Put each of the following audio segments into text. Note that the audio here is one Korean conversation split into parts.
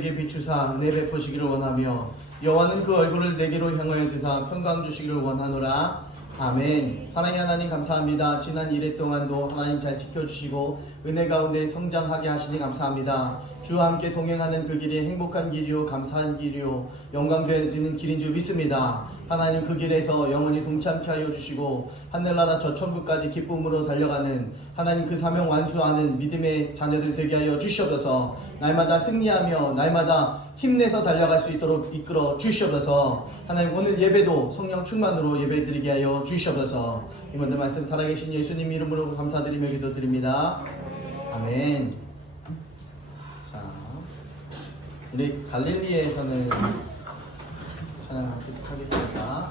내게 비추사 은혜 베푸시기를 원하며 여호와는 그 얼굴을 내게로 향하여 드사 평강 주시기를 원하노라. 아멘. 사랑의 하나님 감사합니다. 지난 1회 동안도 하나님 잘 지켜주시고 은혜 가운데 성장하게 하시니 감사합니다. 주와 함께 동행하는 그 길이 행복한 길이요 감사한 길이요 영광되어지는 길인 줄 믿습니다. 하나님 그 길에서 영원히 동참케 하여 주시고 하늘나라 저 천국까지 기쁨으로 달려가는 하나님 그 사명 완수하는 믿음의 자녀들 되게 하여 주시옵소서. 날마다 승리하며 날마다 힘내서 달려갈 수 있도록 이끌어 주시옵소서. 하나님 오늘 예배도 성령 충만으로 예배드리게 하여 주시옵소서. 이번에 말씀 살아계신 예수님 이름으로 감사드리며 기도드립니다. 아멘. 자, 우리 갈릴리에서는 찬양하도록 하겠습니다.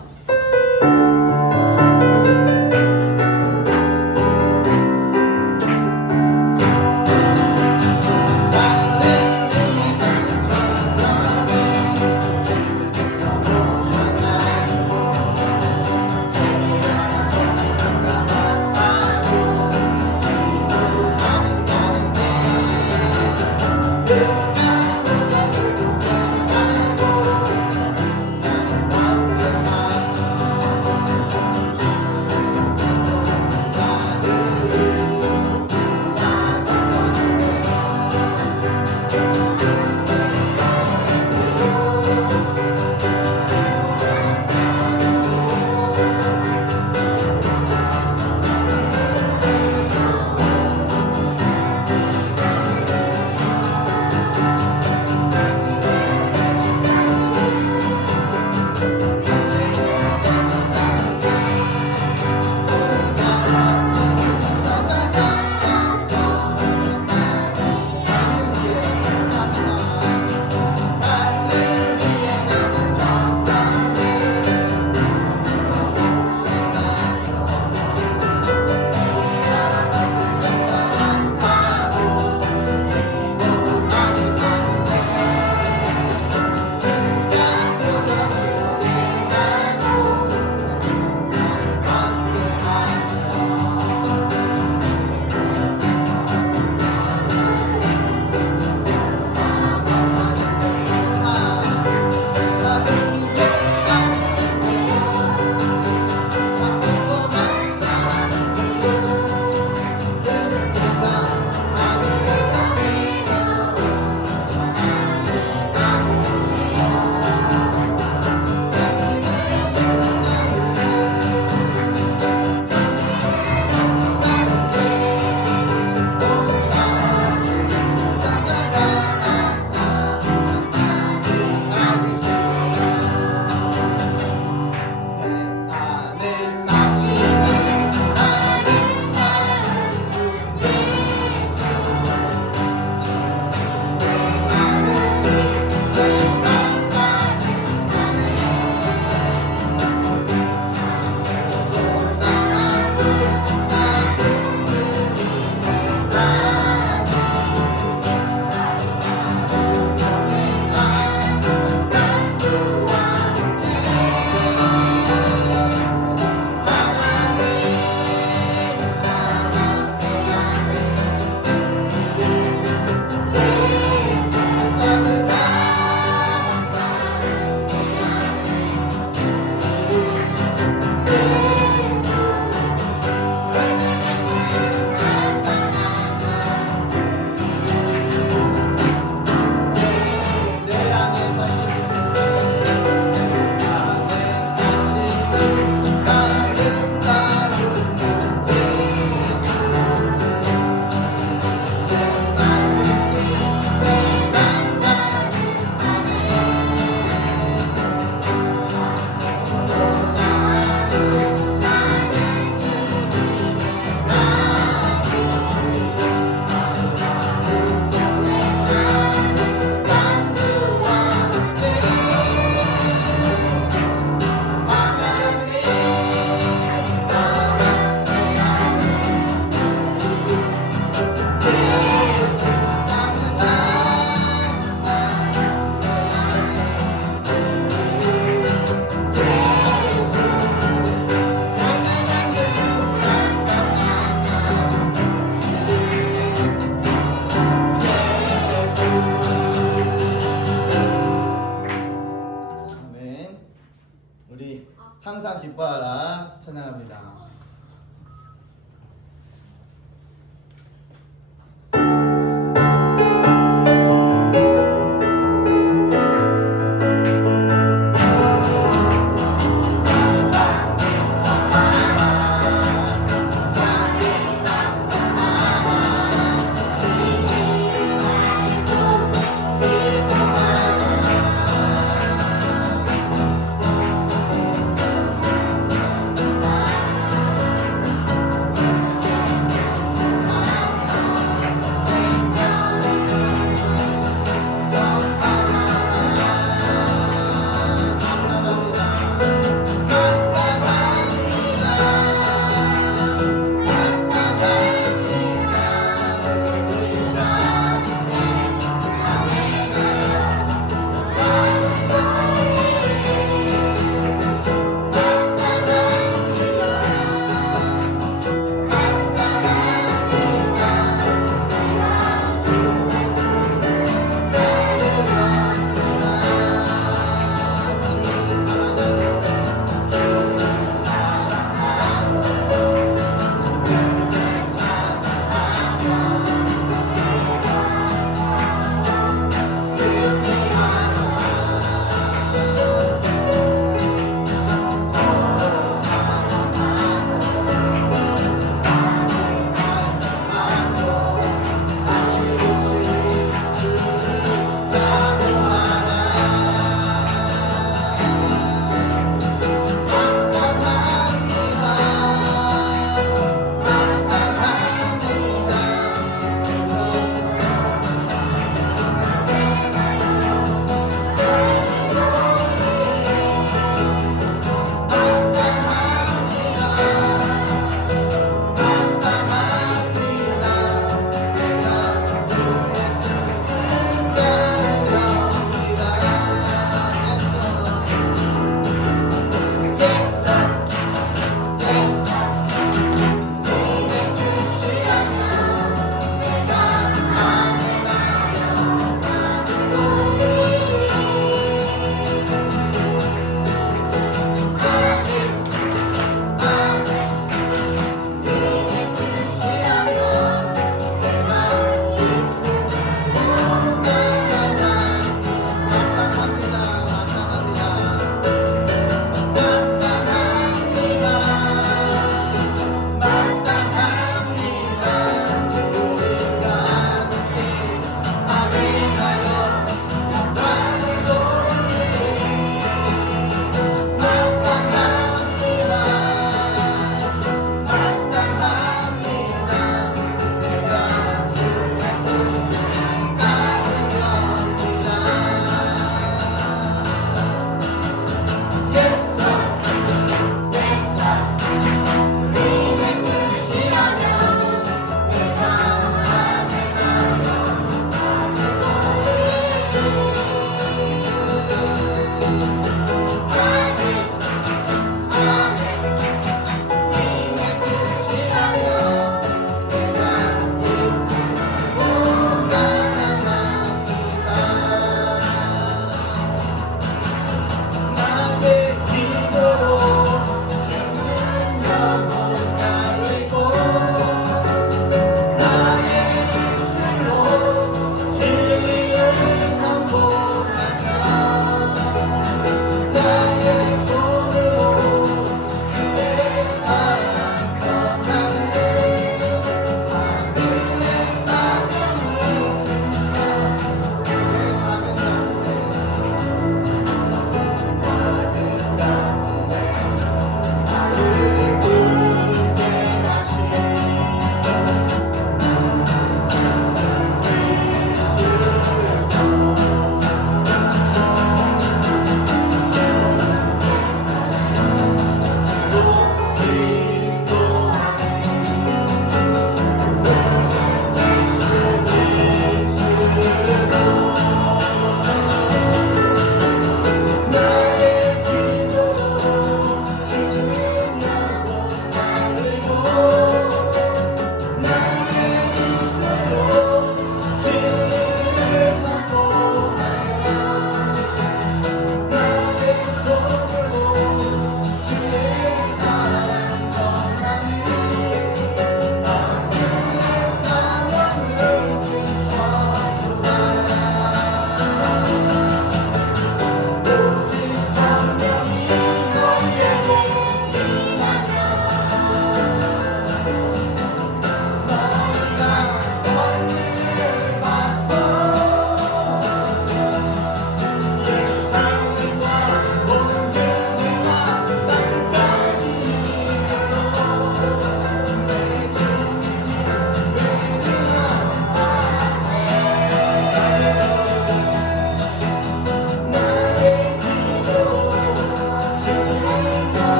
항상 기뻐하라. 찬양합니다.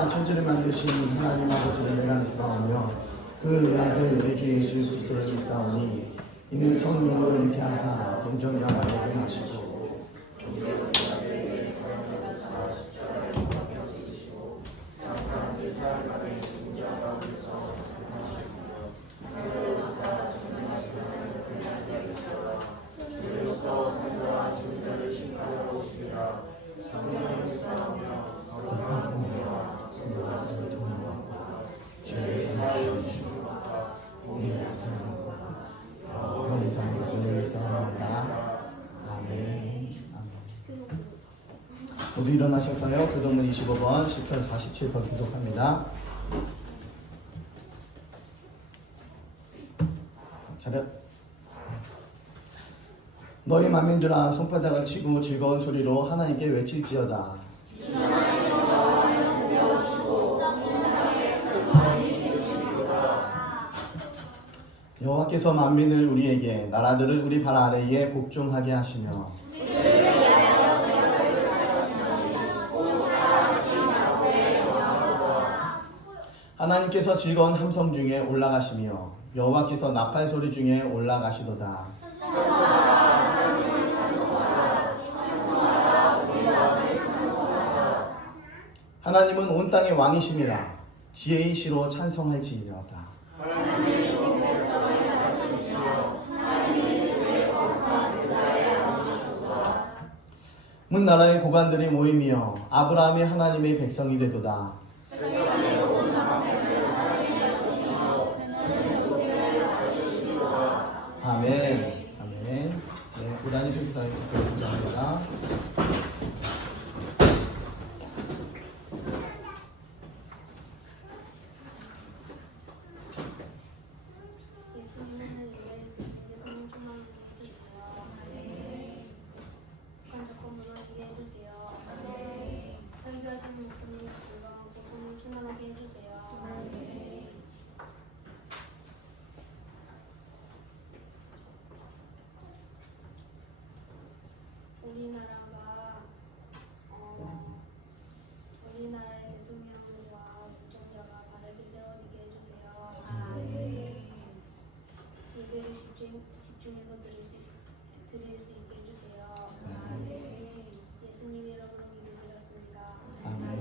하늘과 천지를 만드신 하나님 아버지를 내가 믿사오며 그 외아들 우리 주 예수 그리스도를 믿사오니 이는 성령으로 잉태하사 동정녀 마리아에게 나시고 모두 일어나셔서요. 교동문 25번, 10편 47번 기록합니다. 차렷. 너희 만민들아 손바닥을 치고 즐거운 소리로 하나님께 외칠지어다. 여호와께서 만민을 우리에게 나라들을 우리 발 아래에 복종하게 하시며 하나님께서 즐거운 함성 중에 올라가시며 여호와께서 나팔 소리 중에 올라가시도다. 하나님은 온 땅의 왕이심이라 지혜이시로 찬송할지니로다. 문 나라의 고관들이 모이며 아브라함의 하나님의 백성이 되도다. 아멘. 아멘. 네, 고단히 좋다. 감사합니다. 우리나라의 대통령과 국정자가 바르게 세워지게 해주세요. 예배를 집중해서 드릴 수 있게 해주세요. 예수님 이름으로 기도드렸습니다. 아멘.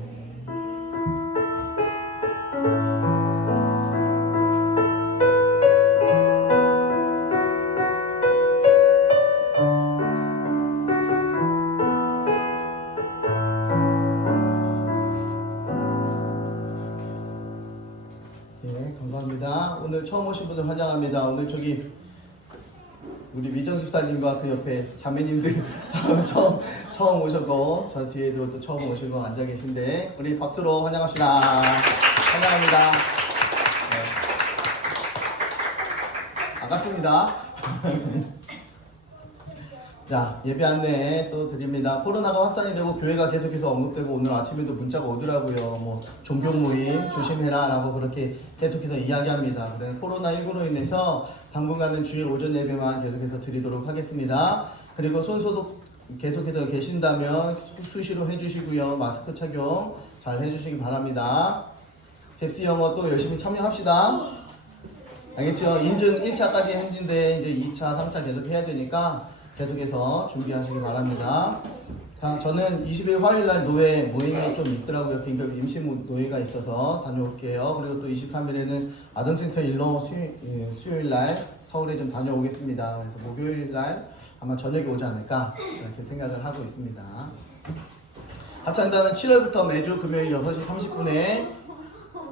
오늘 처음 오신 분들 환영합니다. 오늘 저기 우리 미정 집사님과 그 옆에 자매님들 처음 오셨고 저 뒤에도 또 처음 오시고 앉아 계신데 우리 박수로 환영합시다. 환영합니다. 네. 반갑습니다. 자, 예배 안내 또 드립니다. 코로나가 확산이 되고 교회가 계속해서 언급되고 오늘 아침에도 문자가 오더라고요. 뭐 종교 모임 조심해라 라고 그렇게 계속해서 이야기합니다. 그래 코로나19로 인해서 당분간은 주일 오전 예배만 계속해서 드리도록 하겠습니다. 그리고 손소독 계속해서 계신다면 수시로 해주시고요. 마스크 착용 잘 해주시기 바랍니다. 잽시 영어 또 열심히 참여합시다. 알겠죠? 인증 1차까지 했는데 이제 2차, 3차 계속 해야 되니까 계속해서 준비하시기 바랍니다. 자, 저는 20일 화요일날 노예 모임이 좀 있더라고요. 긴급 임시 노예가 있어서 다녀올게요. 그리고 또 23일에는 아동센터 일로 수요일날 서울에 좀 다녀오겠습니다. 그래서 목요일날 아마 저녁에 오지 않을까 이렇게 생각을 하고 있습니다. 합창단은 7월부터 매주 금요일 6시 30분에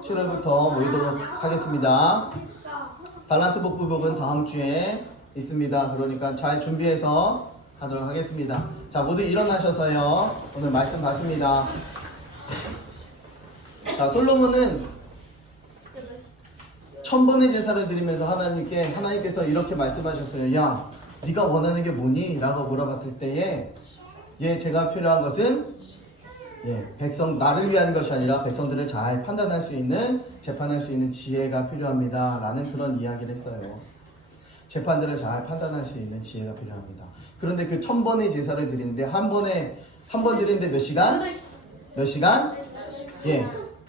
7월부터 모이도록 하겠습니다. 달란트 복부복은 다음 주에 있습니다. 그러니까 잘 준비해서 하도록 하겠습니다. 자, 모두 일어나셔서요. 오늘 말씀 받습니다. 자, 솔로몬은 1000번의 제사를 드리면서 하나님께서 이렇게 말씀하셨어요. 야, 네가 원하는 게 뭐니? 라고 물어봤을 때에 제가 필요한 것은 나를 위한 것이 아니라 백성들을 잘 판단할 수 있는, 재판할 수 있는 지혜가 필요합니다. 라는 그런 이야기를 했어요. 재판들을 잘 판단할 수 있는 지혜가 필요합니다. 그런데 그 1000번의 제사를 드리는데 한 번 드리는데 몇 시간? 몇 시간?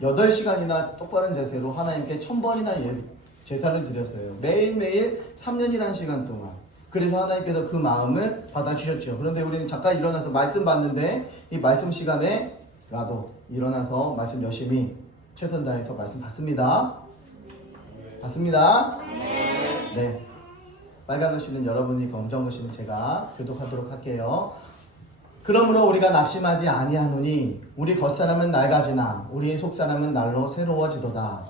8시간이나 똑바른 자세로 하나님께 1000번이나 제사를 드렸어요. 매일매일 3년이라는 시간 동안. 그래서 하나님께서 그 마음을 받아주셨죠. 그런데 우리는 잠깐 일어나서 말씀 받는데 이 말씀 시간에라도 일어나서 말씀 열심히 최선 다해서 말씀 받습니다. 받습니다. 네. 빨간 글씨는 여러분이, 검정 글씨는 제가 교독하도록 할게요. 그러므로 우리가 낙심하지 아니하노니 우리 겉사람은 낡아지나 우리의 속사람은 날로 새로워지도다.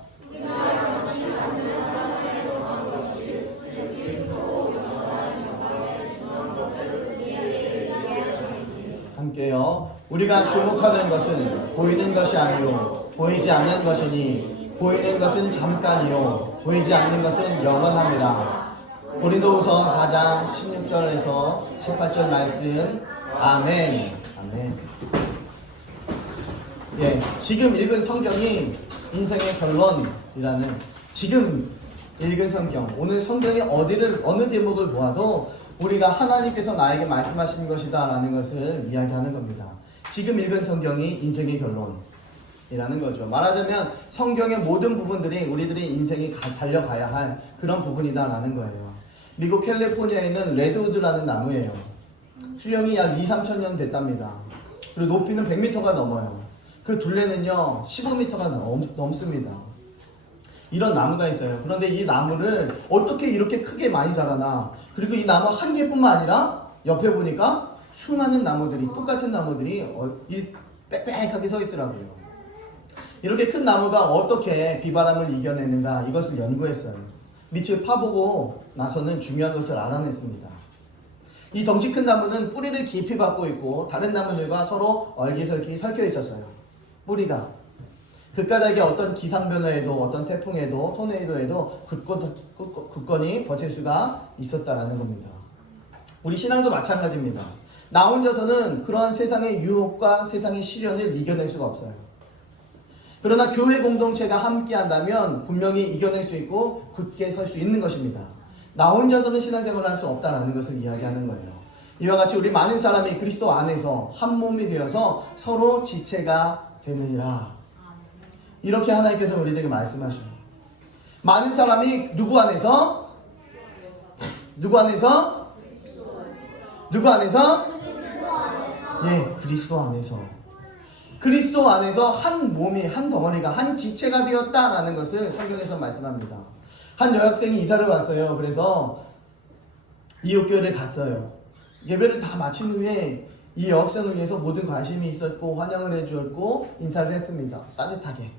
함께요. 우리가 주목하는 것은 보이는 것이 아니요 보이지 않는 것이니 보이는 것은 잠깐이요 보이지 않는 것은 영원함이라. 고린도후서 4장 16절에서 18절 말씀. 아멘. 아멘. 예, 지금 읽은 성경이 인생의 결론이라는, 지금 읽은 성경, 오늘 성경의 어느 대목을 보아도 우리가 하나님께서 나에게 말씀하신 것이다 라는 것을 이야기하는 겁니다. 지금 읽은 성경이 인생의 결론이라는 거죠. 말하자면 성경의 모든 부분들이 우리들의 인생이 달려가야 할 그런 부분이다 라는 거예요. 미국 캘리포니아에 있는 레드우드라는 나무예요. 수령이 약 2-3천 년 됐답니다. 그리고 높이는 100m가 넘어요. 그 둘레는요 15m가 넘습니다. 이런 나무가 있어요. 그런데 이 나무를 어떻게 이렇게 크게 많이 자라나. 그리고 이 나무 한 개뿐만 아니라 옆에 보니까 수많은 나무들이, 똑같은 나무들이 빽빽하게 서 있더라고요. 이렇게 큰 나무가 어떻게 비바람을 이겨내는가, 이것을 연구했어요. 밑을 파보고 나서는 중요한 것을 알아냈습니다. 이 덩치 큰 나무는 뿌리를 깊이 받고 있고 다른 나무들과 서로 얼기설기 설켜 있었어요. 뿌리가 그까닭에 어떤 기상변화에도, 어떤 태풍에도, 토네이도에도 굳건히 버틸 수가 있었다라는 겁니다. 우리 신앙도 마찬가지입니다. 나 혼자서는 그러한 세상의 유혹과 세상의 시련을 이겨낼 수가 없어요. 그러나 교회 공동체가 함께 한다면 분명히 이겨낼 수 있고 굳게 설 수 있는 것입니다. 나 혼자서는 신앙생활을 할 수 없다라는 것을 이야기하는 거예요. 이와 같이 우리 많은 사람이 그리스도 안에서 한 몸이 되어서 서로 지체가 되느니라. 이렇게 하나님께서 우리들에게 말씀하셔요. 많은 사람이 누구 안에서? 누구 안에서? 누구 안에서? 예, 그리스도 안에서. 그리스도 안에서 한 몸이, 한 덩어리가, 한 지체가 되었다라는 것을 성경에서 말씀합니다. 한 여학생이 이사를 왔어요. 그래서 이웃교회를 갔어요. 예배를 다 마친 후에 이 여학생을 위해서 모든 관심이 있었고 환영을 해주었고 인사를 했습니다. 따뜻하게.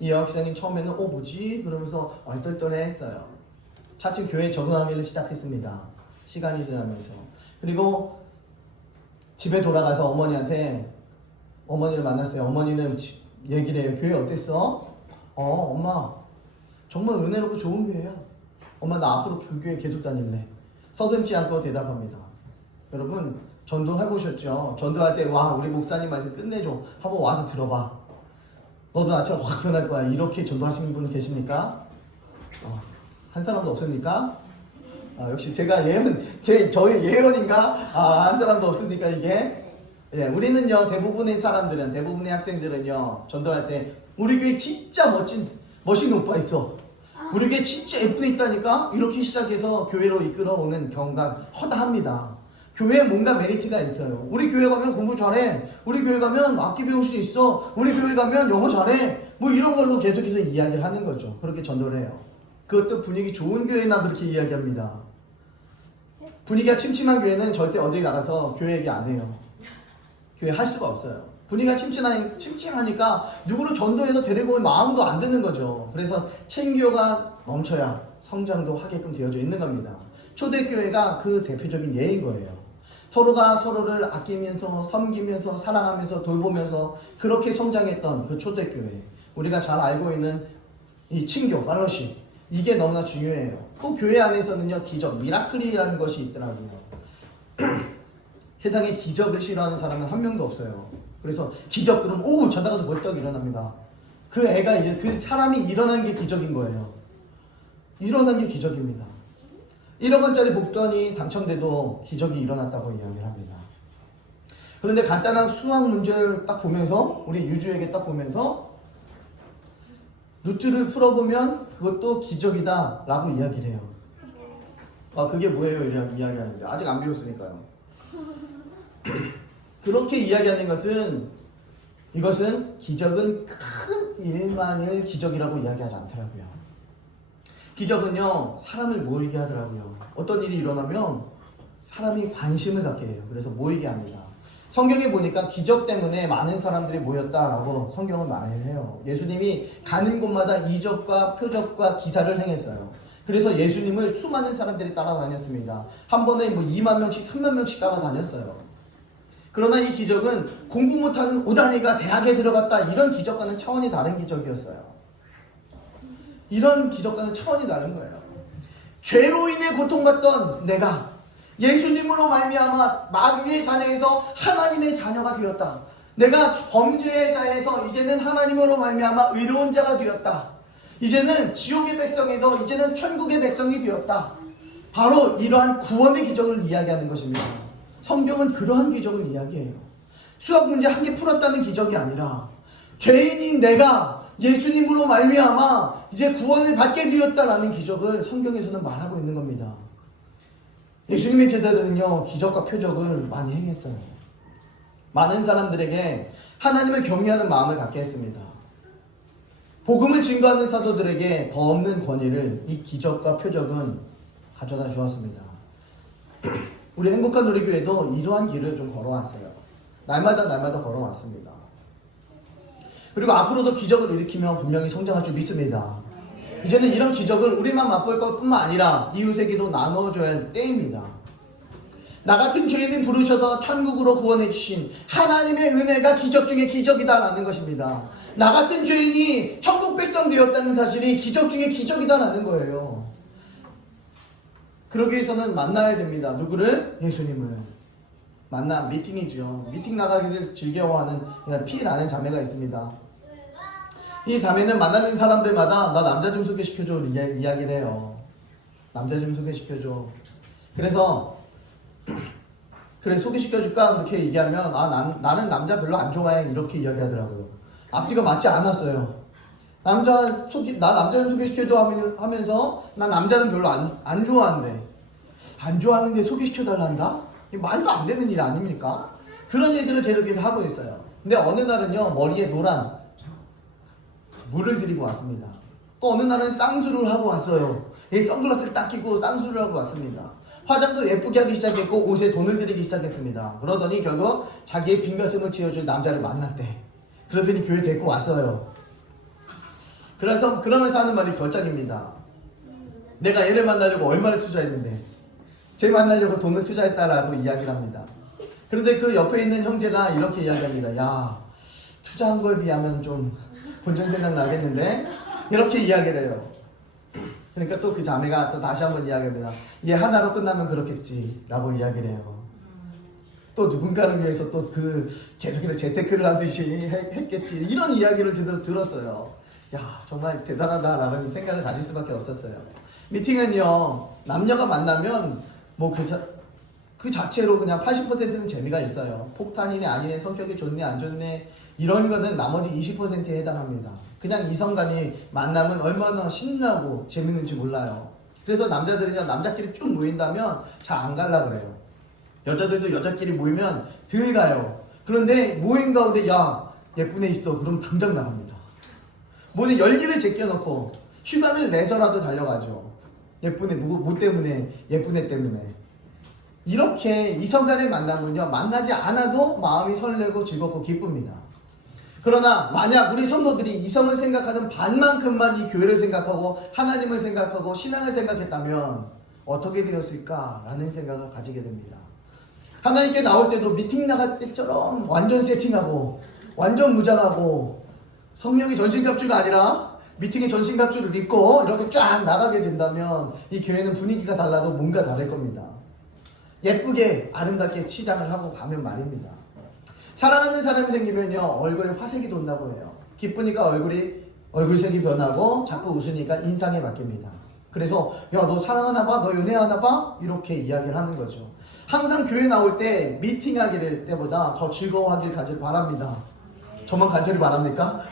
이 여학생이 처음에는 뭐지? 그러면서 얼떨떨해 했어요. 차츰 교회에 적응하기를 시작했습니다. 시간이 지나면서. 그리고 집에 돌아가서 어머니를 만났어요. 어머니는 얘기를 해요. 교회 어땠어? 엄마 정말 은혜롭고 좋은 교회야. 엄마 나 앞으로 그 교회 계속 다닐래. 서슴지 않고 대답합니다. 여러분 전도해보셨죠? 전도할 때 와 우리 목사님 말씀 끝내줘. 한번 와서 들어봐. 너도 나처럼 확 변할 거야. 이렇게 전도하시는 분 계십니까? 한 사람도 없습니까? 역시 제가 저의 예언인가? 한 사람도 없습니까 이게? 예, 우리는요 대부분의 학생들은요 전도할 때 우리 교회 진짜 멋있는 오빠 있어. 우리 교회 진짜 예쁜 애 있다니까? 이렇게 시작해서 교회로 이끌어오는 경우가 허다합니다. 교회에 뭔가 메리트가 있어요. 우리 교회 가면 공부 잘해. 우리 교회 가면 악기 배울 수 있어. 우리 교회 가면 영어 잘해. 뭐 이런 걸로 계속해서 이야기를 하는 거죠. 그렇게 전도를 해요. 그것도 분위기 좋은 교회나 그렇게 이야기합니다. 분위기가 침침한 교회는 절대 어디 나가서 교회 얘기 안 해요. 교회 할 수가 없어요. 분위기가 침침하니까 누구를 전도해서 데리고 올 마음도 안 드는 거죠. 그래서 챙교가 넘쳐야 성장도 하게끔 되어져 있는 겁니다. 초대교회가 그 대표적인 예인 거예요. 서로가 서로를 아끼면서 섬기면서 사랑하면서 돌보면서 그렇게 성장했던 그 초대교회, 우리가 잘 알고 있는 이 친교, 팔로십, 이게 너무나 중요해요. 또 교회 안에서는요 기적, 미라클이라는 것이 있더라고요. 세상에 기적을 싫어하는 사람은 한 명도 없어요. 그래서 기적 그러면 자다가도 벌떡 일어납니다. 그 사람이 일어난 게 기적인 거예요. 일어난 게 기적입니다. 1억 원짜리 복권이 당첨돼도 기적이 일어났다고 이야기를 합니다. 그런데 간단한 수학 문제를 딱 보면서 우리 유주에게 딱 보면서 루트를 풀어보면 그것도 기적이다 라고 이야기를 해요. 그게 뭐예요? 이렇게 이야기하는데 아직 안 배웠으니까요. 그렇게 이야기하는 것은 이것은 기적은 큰 일만을 기적이라고 이야기하지 않더라고요. 기적은요 사람을 모이게 하더라고요. 어떤 일이 일어나면 사람이 관심을 갖게 해요. 그래서 모이게 합니다. 성경에 보니까 기적 때문에 많은 사람들이 모였다라고 성경은 말을 해요. 예수님이 가는 곳마다 이적과 표적과 기사를 행했어요. 그래서 예수님을 수많은 사람들이 따라다녔습니다. 한 번에 2만 명씩 3만 명씩 따라다녔어요. 그러나 이 기적은 공부 못하는 오다니가 대학에 들어갔다 이런 기적과는 차원이 다른 기적이었어요. 이런 기적과는 차원이 다른 거예요. 죄로 인해 고통받던 내가 예수님으로 말미암아 마귀의 자녀에서 하나님의 자녀가 되었다. 내가 범죄자에서 이제는 하나님으로 말미암아 의로운 자가 되었다. 이제는 지옥의 백성에서 이제는 천국의 백성이 되었다. 바로 이러한 구원의 기적을 이야기하는 것입니다. 성경은 그러한 기적을 이야기해요. 수학 문제 한 개 풀었다는 기적이 아니라 죄인인 내가 예수님으로 말미암아 이제 구원을 받게 되었다라는 기적을 성경에서는 말하고 있는 겁니다. 예수님의 제자들은요 기적과 표적을 많이 행했어요. 많은 사람들에게 하나님을 경외하는 마음을 갖게 했습니다. 복음을 증거하는 사도들에게 더 없는 권위를 이 기적과 표적은 가져다 주었습니다. 우리 행복한 우리교회도 이러한 길을 좀 걸어왔어요. 날마다 걸어왔습니다. 그리고 앞으로도 기적을 일으키며 분명히 성장할 줄 믿습니다. 이제는 이런 기적을 우리만 맛볼 것뿐만 아니라 이웃에게도 나눠줘야 할 때입니다. 나 같은 죄인을 부르셔서 천국으로 구원해 주신 하나님의 은혜가 기적 중에 기적이다라는 것입니다. 나 같은 죄인이 천국 백성 되었다는 사실이 기적 중에 기적이다라는 거예요. 그러기 위해서는 만나야 됩니다. 누구를? 예수님을. 미팅이죠. 미팅 나가기를 즐겨워하는 피 나는 자매가 있습니다. 이 자매는 만나는 사람들마다 나 남자 좀 소개시켜줘 이야기를 해요. 남자 좀 소개시켜줘. 그래서 그래 소개시켜줄까? 그렇게 얘기하면 나는 남자 별로 안 좋아해 이렇게 이야기하더라고요. 앞뒤가 맞지 않았어요. 나 남자 좀 소개시켜줘 하면서 나 남자는 별로 안 좋아한대. 안 좋아하는데 소개시켜달란다? 말도 안 되는 일 아닙니까? 그런 얘기를 계속 하고 있어요. 근데 어느 날은요 머리에 노란 물을 들이고 왔습니다. 또 어느 날은 쌍수를 하고 왔어요. 선글라스를 딱 끼고 쌍수를 하고 왔습니다. 화장도 예쁘게 하기 시작했고 옷에 돈을 들이기 시작했습니다. 그러더니 결국 자기의 빈 가슴을 채워줄 남자를 만났대. 그러더니 교회 데리고 왔어요. 그러면서 하는 말이 결정입니다. 내가 얘를 만나려고 얼마를 투자했는데 쟤 만나려고 돈을 투자했다라고 이야기를 합니다. 그런데 그 옆에 있는 형제가 이렇게 이야기합니다. 야, 투자한 거에 비하면 좀 본전 생각 나겠는데? 이렇게 이야기를 해요. 그러니까 또 그 자매가 또 다시 한번 이야기합니다. 얘 하나로 끝나면 그렇겠지 라고 이야기를 해요. 또 누군가를 위해서 또 계속해서 재테크를 하듯이 했겠지 이런 이야기를 들었어요. 야 정말 대단하다라는 생각을 가질 수밖에 없었어요. 미팅은요 남녀가 만나면 그 자체로 그냥 80%는 재미가 있어요. 폭탄이네 아니네 성격이 좋네 안 좋네 이런 거는 나머지 20%에 해당합니다. 그냥 이성 간이 만나면 얼마나 신나고 재밌는지 몰라요. 그래서 남자끼리 쭉 모인다면 잘 안 갈라 그래요. 여자들도 여자끼리 모이면 덜 가요. 그런데 모임 가운데 야 예쁜 애 있어 그럼 당장 나갑니다. 뭐는 열기를 제껴놓고 휴가를 내서라도 달려가죠. 예쁜 애 뭐 때문에? 예쁜 애 때문에. 이렇게 이성 간의 만남은요 만나지 않아도 마음이 설레고 즐겁고 기쁩니다. 그러나 만약 우리 성도들이 이성을 생각하는 반만큼만 이 교회를 생각하고 하나님을 생각하고 신앙을 생각했다면 어떻게 되었을까라는 생각을 가지게 됩니다. 하나님께 나올 때도 미팅 나갈 때처럼 완전 세팅하고 완전 무장하고 성령이 전신갑주가 아니라 미팅에 전신갑주를 입고 이렇게 쫙 나가게 된다면 이 교회는 분위기가 달라도 뭔가 다를 겁니다. 예쁘게 아름답게 치장을 하고 가면 말입니다. 사랑하는 사람이 생기면요 얼굴에 화색이 돈다고 해요. 기쁘니까 얼굴색이 변하고 자꾸 웃으니까 인상이 바뀝니다. 그래서 야 너 사랑하나 봐? 너 연애하나 봐? 이렇게 이야기를 하는 거죠. 항상 교회 나올 때 미팅하기를 때보다 더 즐거워하길 바랍니다. 저만 간절히 바랍니까?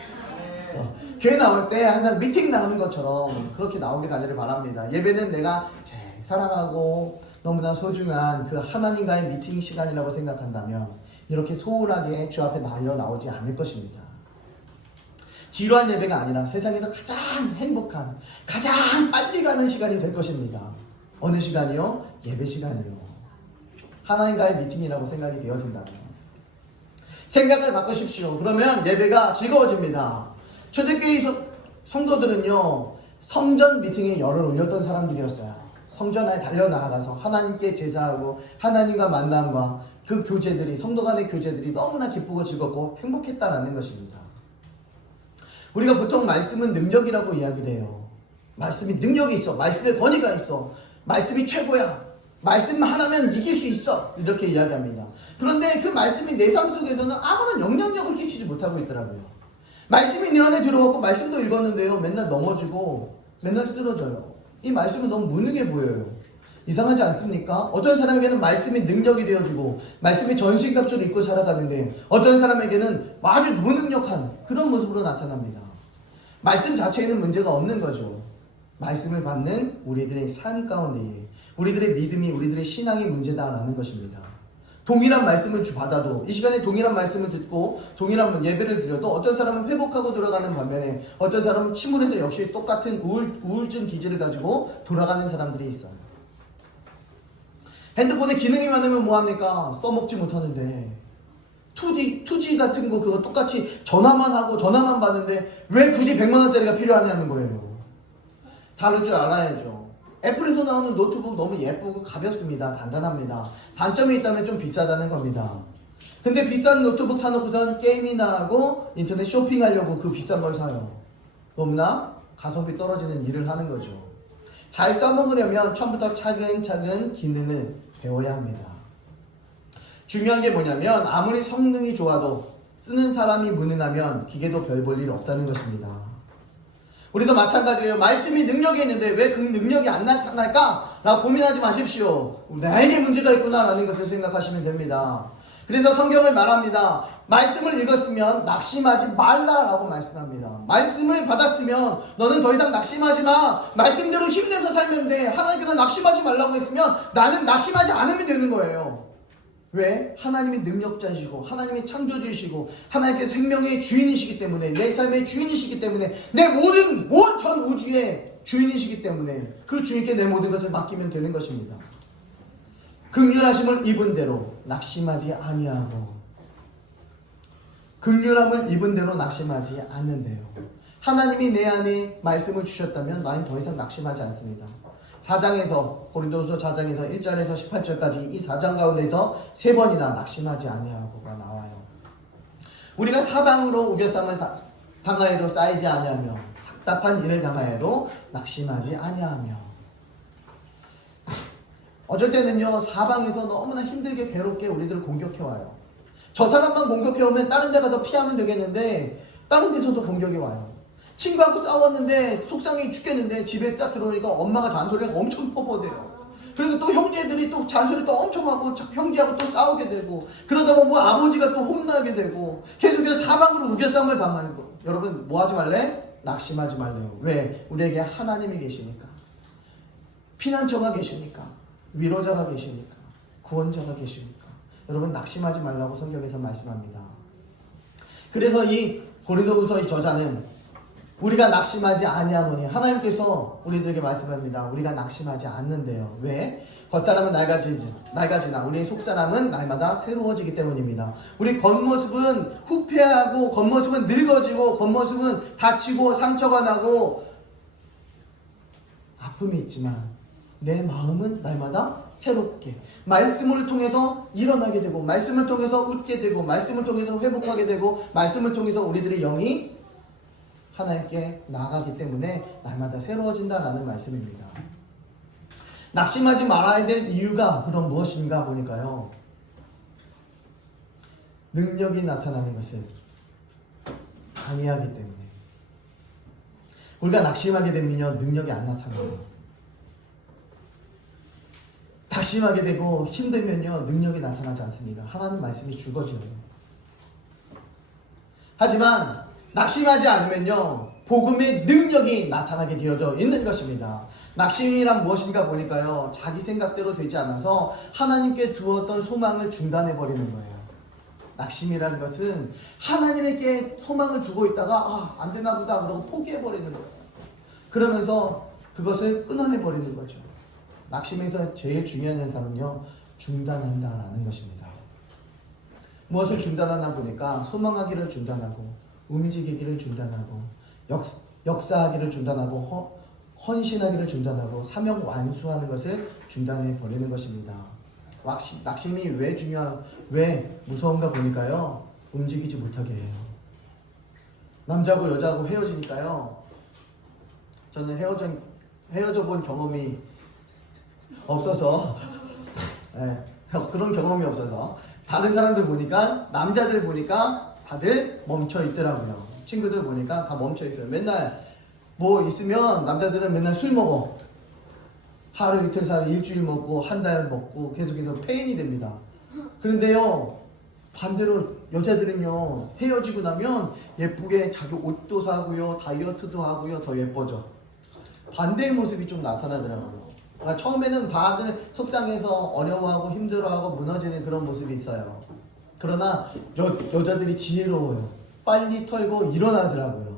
교회 나올 때 항상 미팅 나오는 것처럼 그렇게 나오길 간절히 바랍니다. 예배는 내가 제일 사랑하고 너무나 소중한 그 하나님과의 미팅 시간이라고 생각한다면 이렇게 소홀하게 주 앞에 날려 나오지 않을 것입니다. 지루한 예배가 아니라 세상에서 가장 행복한, 가장 빨리 가는 시간이 될 것입니다. 어느 시간이요? 예배 시간이요. 하나님과의 미팅이라고 생각이 되어진다면 생각을 바꾸십시오. 그러면 예배가 즐거워집니다. 초대교회 성도들은요, 성전 미팅에 열을 올렸던 사람들이었어요. 성전 안에 달려나가서 하나님께 제사하고 하나님과 만남과 그 교제들이, 성도 간의 교제들이 너무나 기쁘고 즐겁고 행복했다라는 것입니다. 우리가 보통 말씀은 능력이라고 이야기를 해요. 말씀이 능력이 있어. 말씀에 권위가 있어. 말씀이 최고야. 말씀 하나면 이길 수 있어. 이렇게 이야기합니다. 그런데 그 말씀이 내 삶 속에서는 아무런 영향력을 끼치지 못하고 있더라고요. 말씀이 내 안에 들어왔고 말씀도 읽었는데요. 맨날 넘어지고 맨날 쓰러져요. 이 말씀은 너무 무능해 보여요. 이상하지 않습니까? 어떤 사람에게는 말씀이 능력이 되어주고 말씀이 전신갑주를 입고 살아가는데 어떤 사람에게는 아주 무능력한 그런 모습으로 나타납니다. 말씀 자체에는 문제가 없는 거죠. 말씀을 받는 우리들의 삶 가운데에 우리들의 믿음이, 우리들의 신앙이 문제다라는 것입니다. 동일한 말씀을 받아도 이 시간에 동일한 말씀을 듣고 동일한 예배를 드려도 어떤 사람은 회복하고 돌아가는 반면에 어떤 사람은 침울해서 역시 똑같은 우울증 기질을 가지고 돌아가는 사람들이 있어요. 핸드폰에 기능이 많으면 뭐합니까? 써먹지 못하는데 2G 같은 거 그거 똑같이 전화만 하고 전화만 받는데 왜 굳이 100만원짜리가 필요하냐는 거예요. 다룰 줄 알아야죠. 애플에서 나오는 노트북 너무 예쁘고 가볍습니다. 단단합니다. 단점이 있다면 좀 비싸다는 겁니다. 근데 비싼 노트북 사놓고선 게임이나 하고 인터넷 쇼핑하려고 그 비싼 걸 사요. 너무나 가성비 떨어지는 일을 하는 거죠. 잘 써먹으려면 처음부터 차근차근 기능을 배워야 합니다. 중요한 게 뭐냐면 아무리 성능이 좋아도 쓰는 사람이 무능하면 기계도 별 볼 일 없다는 것입니다. 우리도 마찬가지예요. 말씀이 능력이 있는데 왜 그 능력이 안 나타날까? 라고 고민하지 마십시오. 나에게 문제가 있구나 라는 것을 생각하시면 됩니다. 그래서 성경을 말합니다. 말씀을 읽었으면 낙심하지 말라라고 말씀합니다. 말씀을 받았으면 너는 더 이상 낙심하지 마. 말씀대로 힘내서 살면 돼. 하나님께서 낙심하지 말라고 했으면 나는 낙심하지 않으면 되는 거예요. 왜? 하나님이 능력자이시고 하나님이 창조주이시고 하나님께서 생명의 주인이시기 때문에 내 삶의 주인이시기 때문에 내 모든 전 우주의 주인이시기 때문에 그 주인께 내 모든 것을 맡기면 되는 것입니다. 긍휼하심을 입은 대로 낙심하지 아니하고 긍휼함을 입은 대로 낙심하지 않는데요. 하나님이 내 안에 말씀을 주셨다면 나는 더 이상 낙심하지 않습니다. 4장에서 고린도후서 4장에서 1절에서 18절까지 이 4장 가운데서 3번이나 낙심하지 아니하고가 나와요. 우리가 사방으로 우겨쌈을 당하여도 쌓이지 아니하며 답답한 일을 당하여도 낙심하지 아니하며 어쩔 때는요 사방에서 너무나 힘들게 괴롭게 우리들을 공격해와요. 저 사람만 공격해오면 다른 데 가서 피하면 되겠는데 다른 데서도 공격이 와요. 친구하고 싸웠는데 속상해 죽겠는데 집에 딱 들어오니까 엄마가 잔소리가 엄청 퍼퍼대요. 그리고 또 형제들이 또 잔소리 또 엄청 하고 형제하고 또 싸우게 되고 그러다 보면 아버지가 또 혼나게 되고 계속해서 사방으로 우겨쌈을 당하고 여러분 뭐 하지 말래? 낙심하지 말래요. 왜? 우리에게 하나님이 계시니까 피난처가 계시니까 위로자가 계시니까 구원자가 계시니까 여러분 낙심하지 말라고 성경에서 말씀합니다. 그래서 이 고린도후서 이 저자는 우리가 낙심하지 아니하노니 하나님께서 우리들에게 말씀합니다. 우리가 낙심하지 않는데요. 왜? 겉사람은 낡아지나 우리의 속사람은 날마다 새로워지기 때문입니다. 우리 겉모습은 후패하고 겉모습은 늙어지고 겉모습은 다치고 상처가 나고 아픔이 있지만 내 마음은 날마다 새롭게 말씀을 통해서 일어나게 되고 말씀을 통해서 웃게 되고 말씀을 통해서 회복하게 되고 말씀을 통해서 우리들의 영이 하나님께 나아가기 때문에 날마다 새로워진다라는 말씀입니다. 낙심하지 말아야 될 이유가 그럼 무엇인가 보니까요. 능력이 나타나는 것을 강의하기 때문에 우리가 낙심하게 되면요 능력이 안 나타나요. 낙심하게 되고 힘들면요 능력이 나타나지 않습니다. 하나님 말씀이 죽어져요. 하지만 낙심하지 않으면요 복음의 능력이 나타나게 되어져 있는 것입니다. 낙심이란 무엇인가 보니까요, 자기 생각대로 되지 않아서 하나님께 두었던 소망을 중단해 버리는 거예요. 낙심이라는 것은 하나님에게 소망을 두고 있다가 안 되나 보다 그러고 포기해 버리는 거예요. 그러면서 그것을 끊어내 버리는 거죠. 낙심에서 제일 중요한 현상은요, 중단한다라는 것입니다. 무엇을 중단하나 보니까 소망하기를 중단하고, 움직이기를 중단하고, 역사하기를 중단하고, 헌신하기를 중단하고, 사명 완수하는 것을 중단해 버리는 것입니다. 낙심이 왜 무서운가 보니까요, 움직이지 못하게 해요. 남자고 여자고 헤어지니까요, 저는 헤어져 본 경험이 없어서 그런 경험이 없어서 다른 사람들 보니까, 남자들 보니까 다들 멈춰 있더라고요. 친구들 보니까 다 멈춰 있어요. 맨날 뭐 있으면 남자들은 맨날 술 먹어. 하루 이틀 사흘 일주일 먹고 한 달 먹고 계속해서 페인이 됩니다. 그런데요, 반대로 여자들은요, 헤어지고 나면 예쁘게 자기 옷도 사고요, 다이어트도 하고요, 더 예뻐져. 반대의 모습이 좀 나타나더라고요. 그러니까 처음에는 다들 속상해서 어려워하고 힘들어하고 무너지는 그런 모습이 있어요. 그러나 여자들이 지혜로워요. 빨리 털고 일어나더라고요.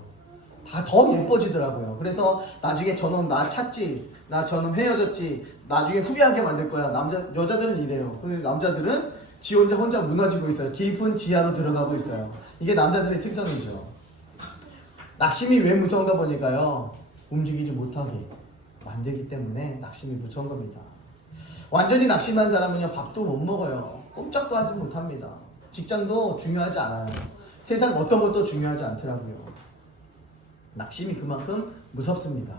다 더 예뻐지더라고요. 그래서 나중에 저놈 나 찾지, 저놈 헤어졌지, 나중에 후회하게 만들 거야. 여자들은 이래요. 근데 남자들은 지 혼자 무너지고 있어요. 깊은 지하로 들어가고 있어요. 이게 남자들의 특성이죠. 낙심이 왜 무서운가 보니까요, 움직이지 못하게 만들기 때문에 낙심이 무서운 겁니다. 완전히 낙심한 사람은요, 밥도 못 먹어요. 꼼짝도 하지 못합니다. 직장도 중요하지 않아요. 세상 어떤 것도 중요하지 않더라고요. 낙심이 그만큼 무섭습니다.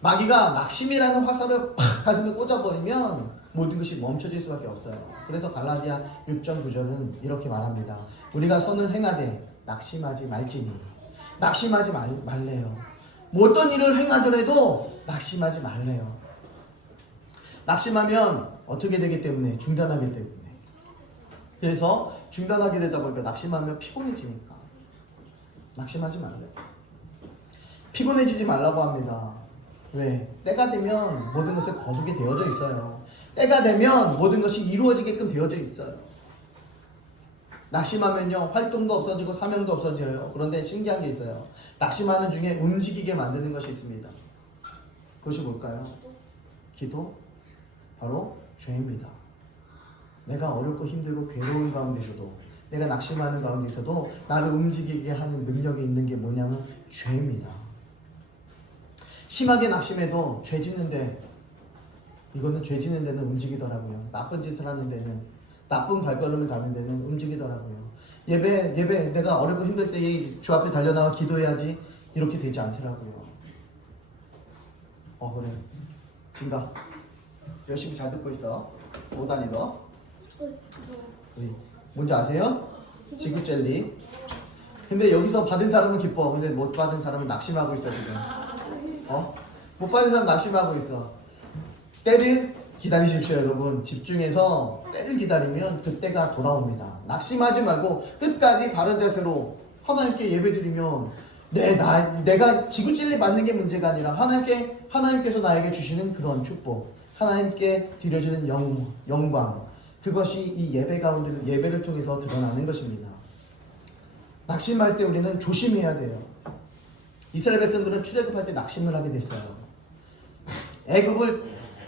마귀가 낙심이라는 화살을 가슴에 꽂아버리면 모든 것이 멈춰질 수밖에 없어요. 그래서 갈라디아 6장 9절은 이렇게 말합니다. 우리가 선을 행하되 낙심하지 말지니. 낙심하지 말래요. 뭐 어떤 일을 행하더라도 낙심하지 말래요. 낙심하면 어떻게 되기 때문에? 중단하게 때문에. 그래서 중단하게 되다 보니까 낙심하면 피곤해지니까 낙심하지 말래요. 피곤해지지 말라고 합니다. 왜? 때가 되면 모든 것을 거두게 되어져 있어요. 때가 되면 모든 것이 이루어지게끔 되어져 있어요. 낙심하면요, 활동도 없어지고 사명도 없어져요. 그런데 신기한 게 있어요. 낙심하는 중에 움직이게 만드는 것이 있습니다. 그것이 뭘까요? 기도? 바로 죄입니다. 내가 어렵고 힘들고 괴로운 가운데서도, 내가 낙심하는 가운데서도 나를 움직이게 하는 능력이 있는 게 뭐냐면 죄입니다. 심하게 낙심해도 죄 짓는데, 이거는 죄 짓는 데는 움직이더라고요. 나쁜 짓을 하는 데는, 나쁜 발걸음을 가는 데는 움직이더라고요. 예배 내가 어렵고 힘들 때 주 앞에 달려나와 기도해야지, 이렇게 되지 않더라고요. 그래, 진가 열심히 잘 듣고 있어. 오다니 너 뭔지 아세요? 지구젤리. 근데 여기서 받은 사람은 기뻐. 근데 못 받은 사람은 낙심하고 있어 지금. 못 받은 사람 낙심하고 있어. 때를 기다리십시오, 여러분. 집중해서 때를 기다리면 그때가 돌아옵니다. 낙심하지 말고 끝까지 바른 자세로 하나님께 예배드리면 내가 지구젤리 받는 게 문제가 아니라 하나님께서 나에게 주시는 그런 축복, 하나님께 드려지는 영광, 그것이 이 예배 가운데 예배를 통해서 드러나는 것입니다. 낙심할 때 우리는 조심해야 돼요. 이스라엘 백성들은 출애굽할 때 낙심을 하게 됐어요. 애굽을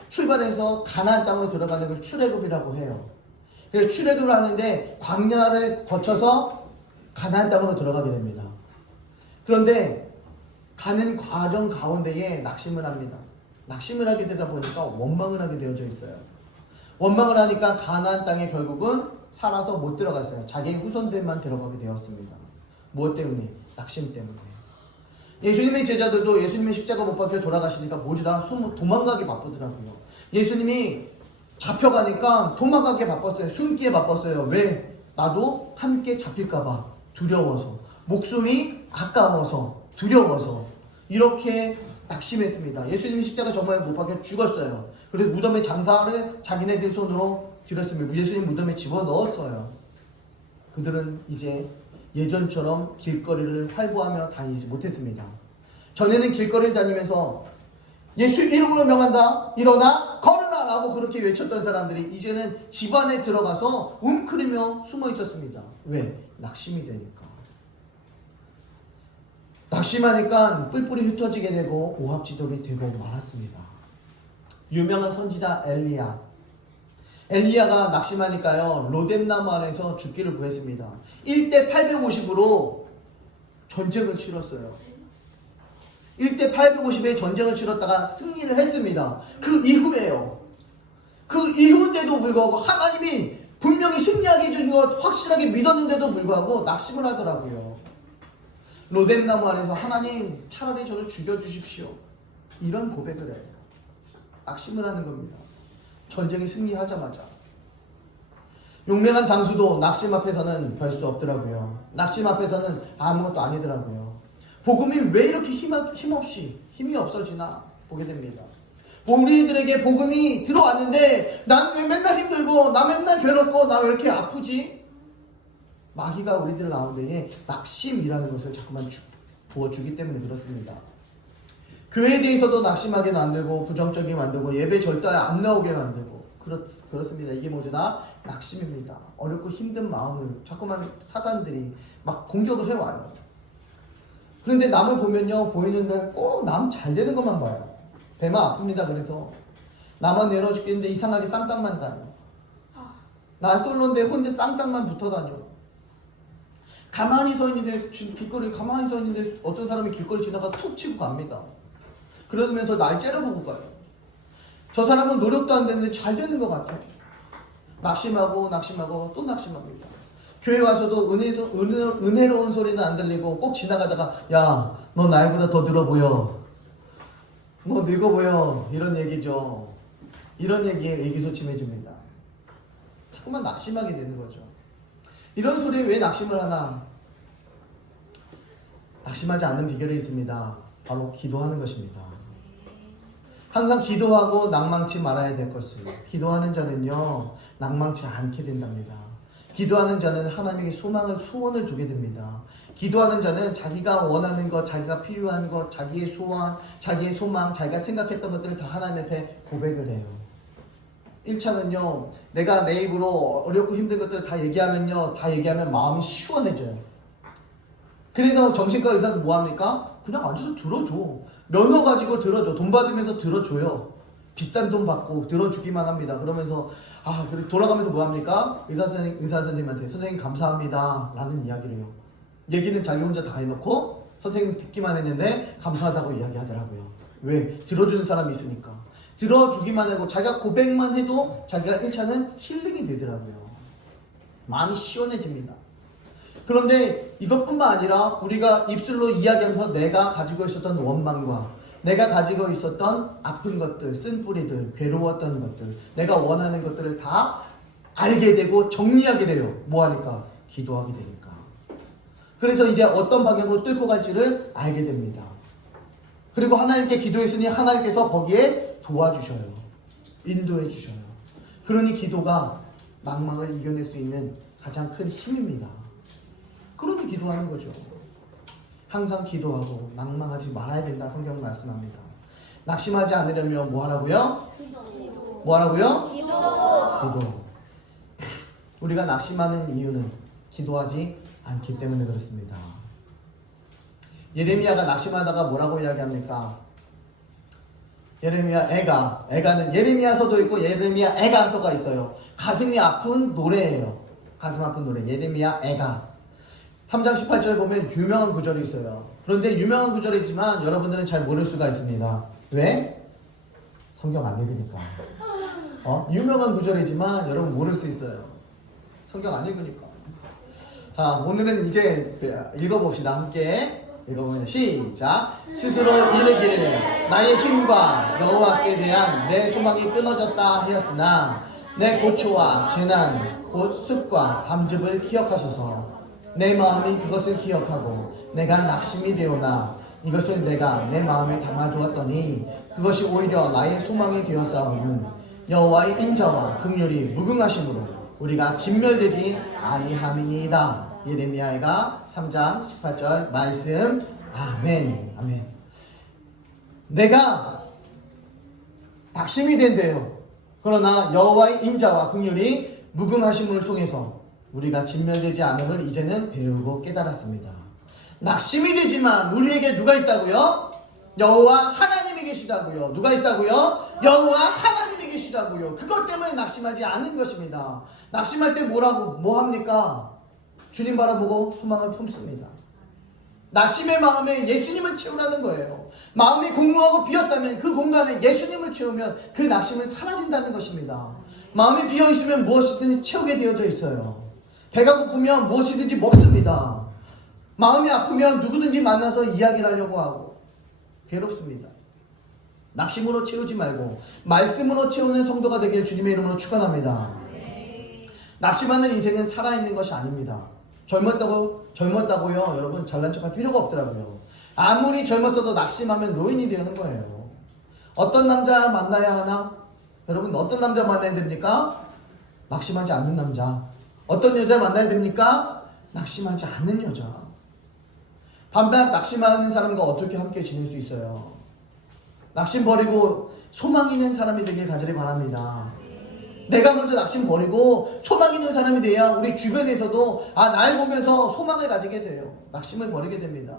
출발해서 가나안 땅으로 들어가는 걸 출애굽이라고 해요. 그래서 출애굽을 하는데 광야를 거쳐서 가나안 땅으로 들어가게 됩니다. 그런데 가는 과정 가운데에 낙심을 합니다. 낙심을 하게 되다 보니까 원망을 하게 되어져 있어요. 원망을 하니까 가나안 땅에 결국은 살아서 못 들어갔어요. 자기의 후손들만 들어가게 되었습니다. 무엇 때문에? 낙심 때문에. 예수님의 제자들도 예수님의 십자가 못 박혀 돌아가시니까 모두 다 도망가기 바쁘더라고요. 예수님이 잡혀가니까 도망가기 바빴어요. 숨기에 바빴어요. 왜? 나도 함께 잡힐까봐 두려워서, 목숨이 아까워서, 두려워서 이렇게 낙심했습니다. 예수님이 십자가 정말 못 박혀 죽었어요. 그래서 무덤에 장사를 자기네들 손으로 들었습니다. 예수님 무덤에 집어넣었어요. 그들은 이제 예전처럼 길거리를 활보하며 다니지 못했습니다. 전에는 길거리를 다니면서 예수 이름으로 명한다, 일어나 걸으라 라고 그렇게 외쳤던 사람들이 이제는 집 안에 들어가서 웅크리며 숨어 있었습니다. 왜? 낙심이 되니까. 낙심하니까 뿔뿔이 흩어지게 되고 오합지졸이 되고 말았습니다. 유명한 선지자 엘리야가 낙심하니까요, 로뎀나무 안에서 죽기를 구했습니다. 1대 850으로 전쟁을 치렀어요. 1대 850의 전쟁을 치렀다가 승리를 했습니다. 그 이후에요. 그 이후인데도 불구하고 하나님이 분명히 승리하게 해준 것 확실하게 믿었는데도 불구하고 낙심을 하더라고요. 로뎀나무 안에서 하나님 차라리 저를 죽여주십시오. 이런 고백을 해요. 낙심을 하는 겁니다. 전쟁이 승리하자마자. 용맹한 장수도 낙심 앞에서는 별 수 없더라고요. 낙심 앞에서는 아무것도 아니더라고요. 복음이 왜 이렇게 힘이 없어지나 보게 됩니다. 우리들에게 복음이 들어왔는데 난 왜 맨날 힘들고 나 맨날 괴롭고 나 왜 이렇게 아프지? 마귀가 우리들 가운데에 낙심이라는 것을 자꾸만 부어주기 때문에 그렇습니다. 교회에 대해서도 낙심하게 만들고 부정적이게 만들고 예배 절대 안 나오게 만들고 그렇습니다. 이게 모두 다 낙심입니다. 어렵고 힘든 마음을 자꾸만 사단들이 막 공격을 해와요. 그런데 남을 보면요, 보이는데 꼭 남 잘 되는 것만 봐요. 배만 아픕니다. 그래서 나만 내려 죽겠는데 이상하게 쌍쌍만 다녀. 나 솔로인데 혼자 쌍쌍만 붙어 다녀. 가만히 서 있는데 길거리 가만히 서 있는데 어떤 사람이 길거리 지나가 툭 치고 갑니다. 그러면서 날 째려보고 가요. 저 사람은 노력도 안 되는데 잘 되는 것 같아요. 낙심하고 또 낙심합니다. 교회 와서도 은혜로운 소리는 안 들리고 꼭 지나가다가 야, 너 나이보다 더 들어 보여. 너 늙어 보여. 이런 얘기죠. 이런 얘기에 의기소침해집니다. 자꾸만 낙심하게 되는 거죠. 이런 소리에 왜 낙심을 하나? 낙심하지 않는 비결이 있습니다. 바로 기도하는 것입니다. 항상 기도하고 낭망치 말아야 될 것을. 기도하는 자는요, 낭망치 않게 된답니다. 기도하는 자는 하나님에게 소원을 두게 됩니다. 기도하는 자는 자기가 원하는 것, 자기가 필요한 것, 자기의 소원, 자기의 소망, 자기가 생각했던 것들을 다 하나님 앞에 고백을 해요. 1차는요, 내가 내 입으로 어렵고 힘든 것들을 다 얘기하면 마음이 시원해져요. 그래서 정신과 의사는 뭐합니까? 그냥 앉아서 들어줘. 면허 가지고 들어줘. 돈 받으면서 들어줘요. 비싼 돈 받고 들어주기만 합니다. 그러면서 그리고 돌아가면서 뭐합니까? 의사 선생님한테 선생님 감사합니다 라는 이야기를 해요. 얘기는 자기 혼자 다 해놓고 선생님 듣기만 했는데 감사하다고 이야기하더라고요. 왜? 들어주는 사람이 있으니까. 들어주기만 하고 자기가 고백만 해도 자기가 1차는 힐링이 되더라고요. 마음이 시원해집니다. 그런데 이것뿐만 아니라 우리가 입술로 이야기하면서 내가 가지고 있었던 원망과 내가 가지고 있었던 아픈 것들, 쓴뿌리들, 괴로웠던 것들, 내가 원하는 것들을 다 알게 되고 정리하게 돼요. 뭐하니까? 기도하게 되니까. 그래서 이제 어떤 방향으로 뚫고 갈지를 알게 됩니다. 그리고 하나님께 기도했으니 하나님께서 거기에 도와주셔요. 인도해 주셔요. 그러니 기도가 낭망을 이겨낼 수 있는 가장 큰 힘입니다. 그러니 기도하는 거죠. 항상 기도하고 낭망하지 말아야 된다 성경은 말씀합니다. 낙심하지 않으려면 뭐 하라고요? 뭐 하라고요? 기도. 우리가 낙심하는 이유는 기도하지 않기 때문에 그렇습니다. 예레미야가 낙심하다가 뭐라고 이야기합니까? 애가는 예레미야서도 있고 예레미야 애가서가 있어요. 가슴이 아픈 노래예요. 가슴 아픈 노래. 예레미야 애가. 3장 18절에 보면 유명한 구절이 있어요. 그런데 유명한 구절이지만 여러분들은 잘 모를 수가 있습니다. 왜? 성경 안 읽으니까. 유명한 구절이지만 여러분 모를 수 있어요. 성경 안 읽으니까. 자, 오늘은 이제 읽어봅시다. 함께 읽어보면 시작. 스스로 이르기를 나의 힘과 여호와께 대한 내 소망이 끊어졌다 하였으나 내 고초와 재난 곧 습과 담즙을 기억하소서. 내 마음이 그것을 기억하고 내가 낙심이 되오나 이것을 내가 내 마음에 담아두었더니 그것이 오히려 나의 소망이 되었사오니 여호와의 인자와 긍휼이 무궁하심으로 우리가 진멸되지 아니함이니이다. 예레미야가 3장 18절 말씀. 아멘. 아멘. 내가 낙심이 된대요. 그러나 여호와의 인자와 긍휼이 무궁하심을 통해서 우리가 진멸되지 않음을 이제는 배우고 깨달았습니다. 낙심이 되지만 우리에게 누가 있다고요? 여호와 하나님이 계시다고요. 누가 있다고요? 여호와 하나님이 계시다고요. 그것 때문에 낙심하지 않는 것입니다. 낙심할 때 뭐 합니까? 주님 바라보고 소망을 품습니다. 낙심의 마음에 예수님을 채우라는 거예요. 마음이 공허하고 비었다면 그 공간에 예수님을 채우면 그 낙심은 사라진다는 것입니다. 마음이 비어있으면 무엇이든지 채우게 되어져 있어요. 배가 고프면 무엇이든지 먹습니다. 마음이 아프면 누구든지 만나서 이야기를 하려고 하고 괴롭습니다. 낙심으로 채우지 말고 말씀으로 채우는 성도가 되길 주님의 이름으로 축원합니다. 낙심하는 인생은 살아있는 것이 아닙니다. 젊었다고요? 여러분 잘난 척할 필요가 없더라고요. 아무리 젊었어도 낙심하면 노인이 되는 거예요. 어떤 남자 만나야 하나? 여러분 어떤 남자 만나야 됩니까? 낙심하지 않는 남자. 어떤 여자 만나야 됩니까? 낙심하지 않는 여자. 밤낮 낙심하는 사람과 어떻게 함께 지낼 수 있어요? 낙심 버리고 소망 있는 사람이 되길 가지를 바랍니다. 내가 먼저 낙심 버리고 소망 있는 사람이 돼야 우리 주변에서도 날 보면서 소망을 가지게 돼요. 낙심을 버리게 됩니다.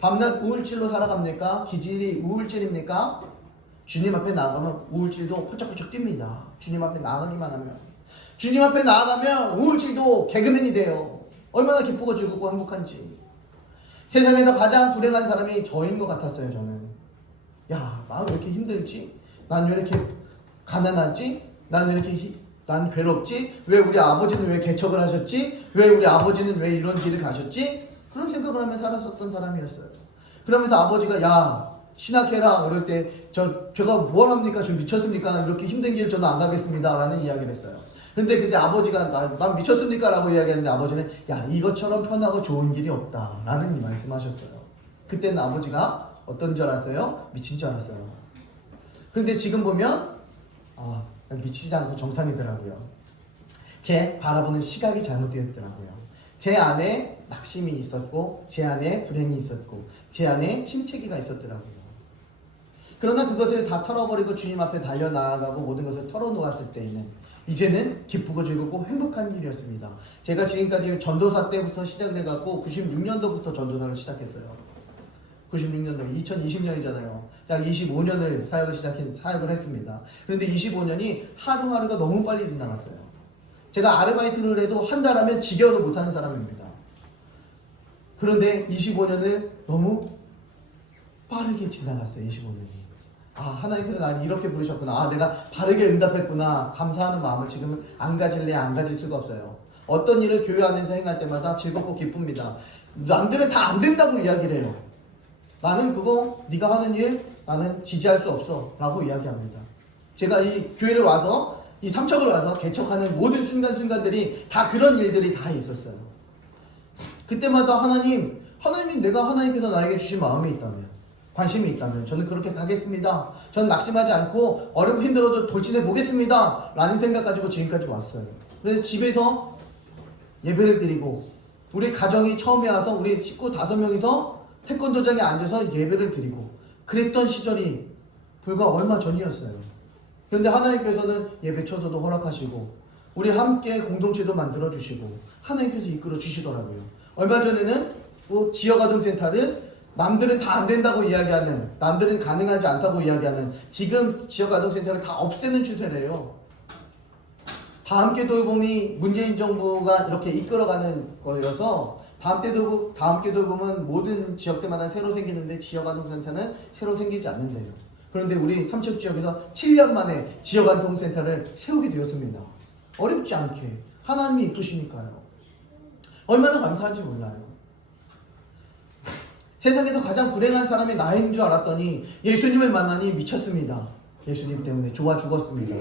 밤낮 우울증로 살아갑니까? 기질이 우울증입니까? 주님 앞에 나아가면 우울증도 펄쩍펄쩍 뜁니다. 주님 앞에 나아가기만 하면. 주님 앞에 나아가면 우울증도 개그맨이 돼요. 얼마나 기쁘고 즐겁고 행복한지. 세상에서 가장 불행한 사람이 저인 것 같았어요. 저는. 야, 나 왜 이렇게 힘들지? 난 왜 이렇게 가난하지? 난 괴롭지? 왜 우리 아버지는 왜 개척을 하셨지? 왜 우리 아버지는 왜 이런 길을 가셨지? 그런 생각을 하며 살았었던 사람이었어요. 그러면서 아버지가 야 신학해라 그럴 때 제가 뭘 합니까? 저 미쳤습니까? 이렇게 힘든 길 저는 안 가겠습니다 라는 이야기를 했어요. 근데 아버지가 난 미쳤습니까? 라고 이야기하는데 아버지는 야 이것처럼 편하고 좋은 길이 없다 라는 이 말씀하셨어요. 그때는 아버지가 어떤 줄 알았어요? 미친 줄 알았어요. 그런데 지금 보면 미치지 않고 정상이더라고요. 제 바라보는 시각이 잘못되었더라고요. 제 안에 낙심이 있었고 제 안에 불행이 있었고 제 안에 침체기가 있었더라고요. 그러나 그것을 다 털어버리고 주님 앞에 달려나아가고 모든 것을 털어놓았을 때에는 이제는 기쁘고 즐겁고 행복한 일이었습니다. 제가 지금까지 전도사 때부터 시작을 해갖고 96년도부터 전도사를 시작했어요. 96년도 2020년이잖아요. 약 25년을 사역을 했습니다. 그런데 25년이 하루하루가 너무 빨리 지나갔어요. 제가 아르바이트를 해도 한 달 하면 지겨워서 못하는 사람입니다. 그런데 25년을 너무 빠르게 지나갔어요. 25년이. 하나님께서 날 이렇게 부르셨구나. 내가 바르게 응답했구나. 감사하는 마음을 지금은 안 가질 수가 없어요. 어떤 일을 교회 안에서 행할 때마다 즐겁고 기쁩니다. 남들은 다 안 된다고 이야기를 해요. 나는 그거 네가 하는 일 나는 지지할 수 없어 라고 이야기합니다. 제가 이 교회를 와서 이 삼척을 와서 개척하는 모든 순간순간들이 다 그런 일들이 다 있었어요. 그때마다 하나님이 내가 하나님께서 나에게 주신 마음이 있다면 관심이 있다면 저는 그렇게 가겠습니다. 저는 낙심하지 않고 어렵고 힘들어도 돌진해 보겠습니다 라는 생각 가지고 지금까지 왔어요. 그래서 집에서 예배를 드리고 우리 가정이 처음에 와서 우리 식구 5명이서 태권도장에 앉아서 예배를 드리고 그랬던 시절이 불과 얼마 전이었어요. 그런데 하나님께서는 예배 처소도 허락하시고 우리 함께 공동체도 만들어 주시고 하나님께서 이끌어 주시더라고요. 얼마 전에는 지역아동센터를 남들은 다 안 된다고 이야기하는, 남들은 가능하지 않다고 이야기하는 지금 지역아동센터를 다 없애는 추세래요. 다 함께 돌봄이 문재인 정부가 이렇게 이끌어가는 거여서 다 함께 돌봄은 모든 지역들마다 새로 생기는데 지역아동센터는 새로 생기지 않는데요. 그런데 우리 삼척 지역에서 7년 만에 지역아동센터를 세우게 되었습니다. 어렵지 않게 하나님이 이끄시니까요. 얼마나 감사한지 몰라요. 세상에서 가장 불행한 사람이 나인 줄 알았더니 예수님을 만나니 미쳤습니다. 예수님 때문에 좋아 죽었습니다.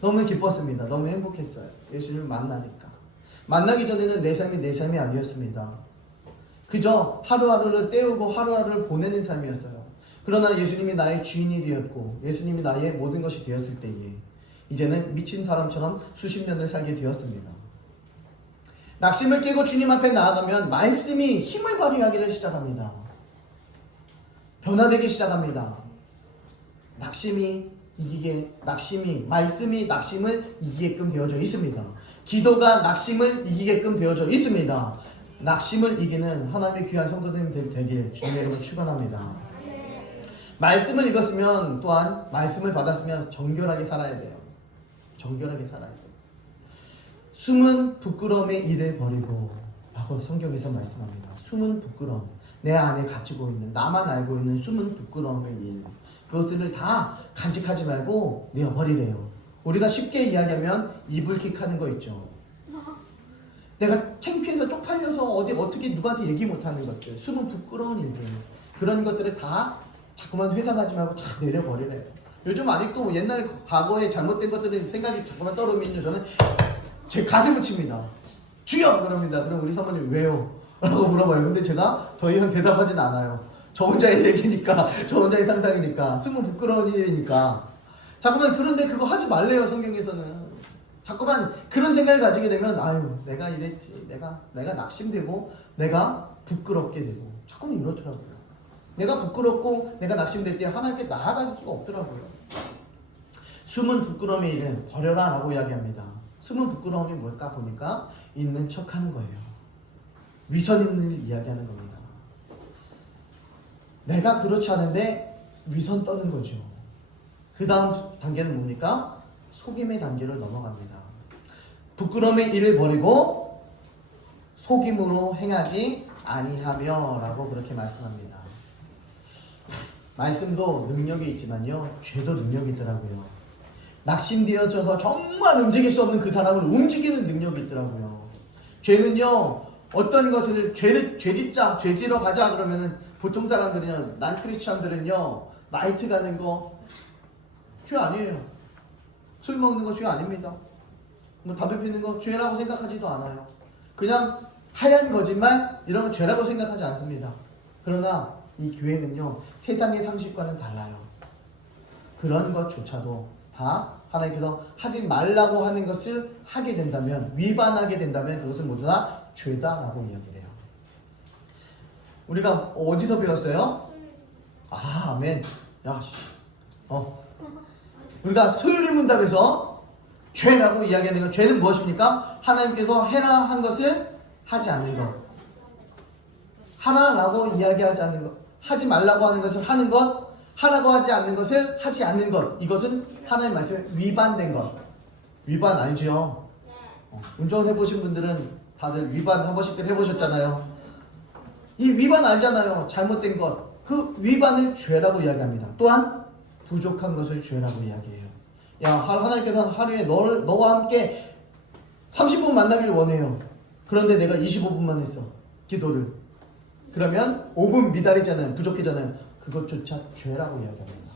너무 기뻤습니다. 너무 행복했어요. 예수님을 만나니까. 만나기 전에는 내 삶이 아니었습니다. 그저 하루하루를 때우고 하루하루를 보내는 삶이었어요. 그러나 예수님이 나의 주인이 되었고 예수님이 나의 모든 것이 되었을 때에 이제는 미친 사람처럼 수십 년을 살게 되었습니다. 낙심을 깨고 주님 앞에 나아가면 말씀이 힘을 발휘하기를 시작합니다. 변화되기 시작합니다. 말씀이 낙심을 이기게끔 되어져 있습니다. 기도가 낙심을 이기게끔 되어져 있습니다. 낙심을 이기는 하나님의 귀한 성도들이 되길 주님의 이름으로 축원합니다. 말씀을 읽었으면 또한 말씀을 받았으면 정결하게 살아야 돼요. 정결하게 살아야 돼요. 숨은 부끄러움의 일을 버리고 라고 성경에서 말씀합니다. 숨은 부끄러움, 내 안에 가지고 있는, 나만 알고 있는 숨은 부끄러움의 일, 그것을 다 간직하지 말고 내어버리래요. 우리가 쉽게 이야기하면 이불킥하는 거 있죠. 내가 창피해서 쪽팔려서 어떻게 누구한테 얘기 못하는 것들, 숨은 부끄러운 일들, 그런 것들을 다 자꾸만 회상하지 말고 다 내려버리래요. 요즘 아직도 옛날 과거에 잘못된 것들이 생각이 자꾸만 떠오르면요, 저는 제 가슴을 칩니다. 주여! 그럽니다. 그럼 우리 사모님 왜요? 라고 물어봐요. 근데 제가 더 이상 대답하진 않아요. 저 혼자의 얘기니까, 저 혼자의 상상이니까, 숨은 부끄러운 일이니까. 자꾸만 그런데 그거 하지 말래요, 성경에서는. 자꾸만 그런 생각을 가지게 되면, 아유, 내가 이랬지. 내가 낙심되고, 내가 부끄럽게 되고. 자꾸만 이러더라고요. 내가 부끄럽고, 내가 낙심될 때 하나님께 나아갈 수가 없더라고요. 숨은 부끄러움의 일은 버려라 라고 이야기합니다. 숨은 부끄러움이 뭘까 보니까, 있는 척 하는 거예요. 위선 있는 일 이야기하는 겁니다. 내가 그렇지 않은데 위선 떠는 거죠. 그 다음 단계는 뭡니까? 속임의 단계를 넘어갑니다. 부끄러움의 일을 버리고 속임으로 행하지 아니하며 라고 그렇게 말씀합니다. 말씀도 능력이 있지만요, 죄도 능력이 있더라고요. 낙심되어져서 정말 움직일 수 없는 그 사람을 움직이는 능력이 있더라고요. 죄는요, 어떤 것을 죄 지러 가자 그러면은 보통 사람들은요, 난 크리스천들은요, 나이트 가는 거 죄 아니에요. 술 먹는 거 죄 아닙니다. 뭐 담배 피는 거 죄라고 생각하지도 않아요. 그냥 하얀 거짓말 이런 건 죄라고 생각하지 않습니다. 그러나 이 교회는요, 세상의 상식과는 달라요. 그런 것조차도 다 하나님께서 하지 말라고 하는 것을 하게 된다면, 위반하게 된다면 그것은 모두 다 죄다라고 이야기를 해요. 우리가 어디서 배웠어요? 아, 아멘. 우리가 소유리 문답에서 죄라고 이야기하는 것, 죄는 무엇입니까? 하나님께서 해라 한 것을 하지 않는 것. 하라라고 이야기하지 않는 것. 하지 말라고 하는 것을 하는 것. 하라고 하지 않는 것을 하지 않는 것. 이것은 하나님 말씀에 위반된 것. 위반 알죠? 운전해보신 분들은 다들 위반 한 번씩들 해보셨잖아요. 이 위반 알잖아요. 잘못된 것. 그 위반을 죄라고 이야기합니다. 또한 부족한 것을 죄라고 이야기해요. 야, 하나님께서 하루에 너와 함께 30분 만나길 원해요. 그런데 내가 25분만 했어. 기도를. 그러면 5분 미달이잖아요. 부족해잖아요. 그것조차 죄라고 이야기합니다.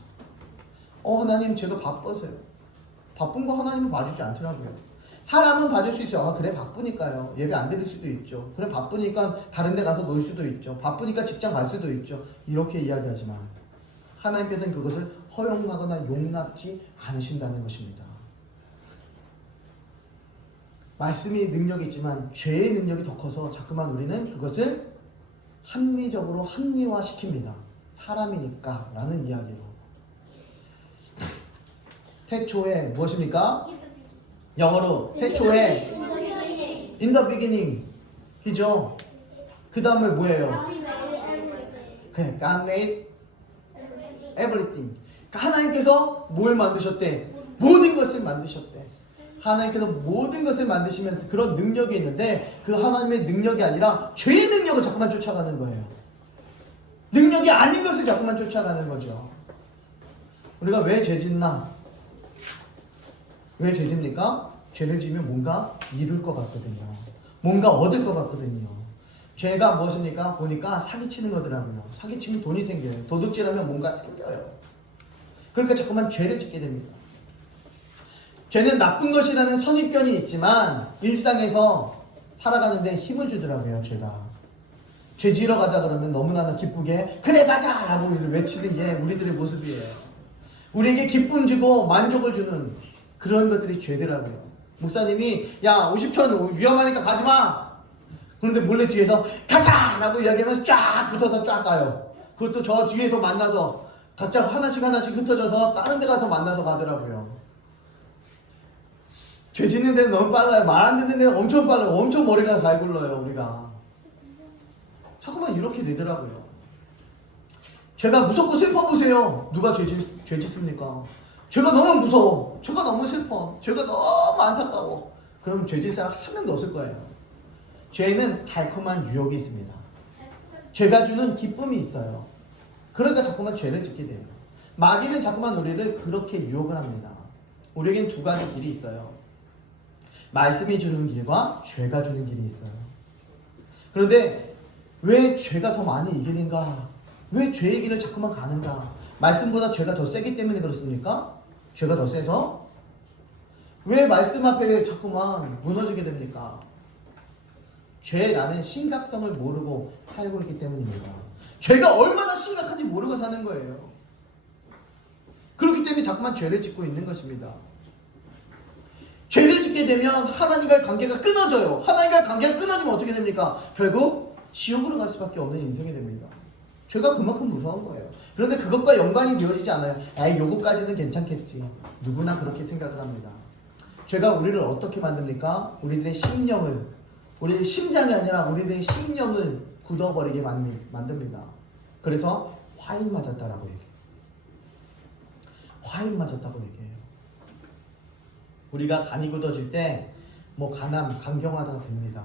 하나님 제가 바빠서요. 바쁜 거 하나님은 봐주지 않더라고요. 사람은 봐줄 수 있어요. 그래 바쁘니까요. 예배 안 드릴 수도 있죠. 그래 바쁘니까 다른 데 가서 놀 수도 있죠. 바쁘니까 직장 갈 수도 있죠. 이렇게 이야기하지만 하나님께서는 그것을 허용하거나 용납지 않으신다는 것입니다. 말씀이 능력이 있지만 죄의 능력이 더 커서 자꾸만 우리는 그것을 합리적으로 합리화시킵니다. 사람이니까 라는 이야기로. 태초에 무엇입니까? 영어로 태초에 in the beginning 이죠. 그 다음에 뭐예요? God made everything. 하나님께서 뭘 만드셨대? 모든 것을 만드셨대. 하나님께서 모든 것을 만드시면 그런 능력이 있는데 그 하나님의 능력이 아니라 죄의 능력을 자꾸만 쫓아가는 거예요. 능력이 아닌 것을 자꾸만 쫓아가는 거죠. 우리가 왜 죄짓나? 왜 죄집니까? 죄를 지으면 뭔가 이룰 것 같거든요. 뭔가 얻을 것 같거든요. 죄가 무엇입니까? 보니까 사기치는 거더라고요. 사기치면 돈이 생겨요. 도둑질하면 뭔가 생겨요. 그러니까 자꾸만 죄를 짓게 됩니다. 죄는 나쁜 것이라는 선입견이 있지만 일상에서 살아가는데 힘을 주더라고요. 죄 지으러 가자 그러면 너무나 기쁘게 그래 가자 라고 외치는 게 우리들의 모습이에요. 우리에게 기쁨 주고 만족을 주는 그런 것들이 죄더라고요. 목사님이 야 50천 위험하니까 가지마. 그런데 몰래 뒤에서 가자 라고 이야기하면서 쫙 붙어서 쫙 가요. 그것도 저 뒤에서 만나서 각자 하나씩 흩어져서 다른 데 가서 만나서 가더라고요. 죄 짓는 데는 너무 빨라요. 말 안 듣는 데는 엄청 빨라요. 엄청 머리가 잘 굴러요, 우리가. 자꾸만 이렇게 되더라고요. 죄가 무섭고 슬퍼 보세요. 누가 죄 짓습니까? 죄가 너무 무서워. 죄가 너무 슬퍼. 죄가 너무 안타까워. 그럼 죄 짓을 사람 한 명도 없을 거예요. 죄는 달콤한 유혹이 있습니다. 죄가 주는 기쁨이 있어요. 그러니까 자꾸만 죄를 짓게 돼요. 마귀는 자꾸만 우리를 그렇게 유혹을 합니다. 우리에겐 두 가지 길이 있어요. 말씀이 주는 길과 죄가 주는 길이 있어요. 그런데 왜 죄가 더 많이 이기는가? 왜 죄의 길을 자꾸만 가는가? 말씀보다 죄가 더 세기 때문에 그렇습니까? 죄가 더 세서? 왜 말씀 앞에 자꾸만 무너지게 됩니까? 죄라는 심각성을 모르고 살고 있기 때문입니다. 죄가 얼마나 심각한지 모르고 사는 거예요. 그렇기 때문에 자꾸만 죄를 짓고 있는 것입니다. 죄를 짓게 되면 하나님과의 관계가 끊어져요. 하나님과의 관계가 끊어지면 어떻게 됩니까? 결국 지옥으로 갈 수밖에 없는 인생이 됩니다. 죄가 그만큼 무서운 거예요. 그런데 그것과 연관이 되어지지 않아요. 에이, 요거까지는 괜찮겠지. 누구나 그렇게 생각을 합니다. 죄가 우리를 어떻게 만듭니까? 우리들의 심령을, 우리의 심장이 아니라 우리들의 심령을 굳어버리게 만듭니다. 그래서 화인 맞았다라고 얘기해요. 화인 맞았다고 얘기해요. 우리가 간이 굳어질 때 뭐 간경화가 됩니다.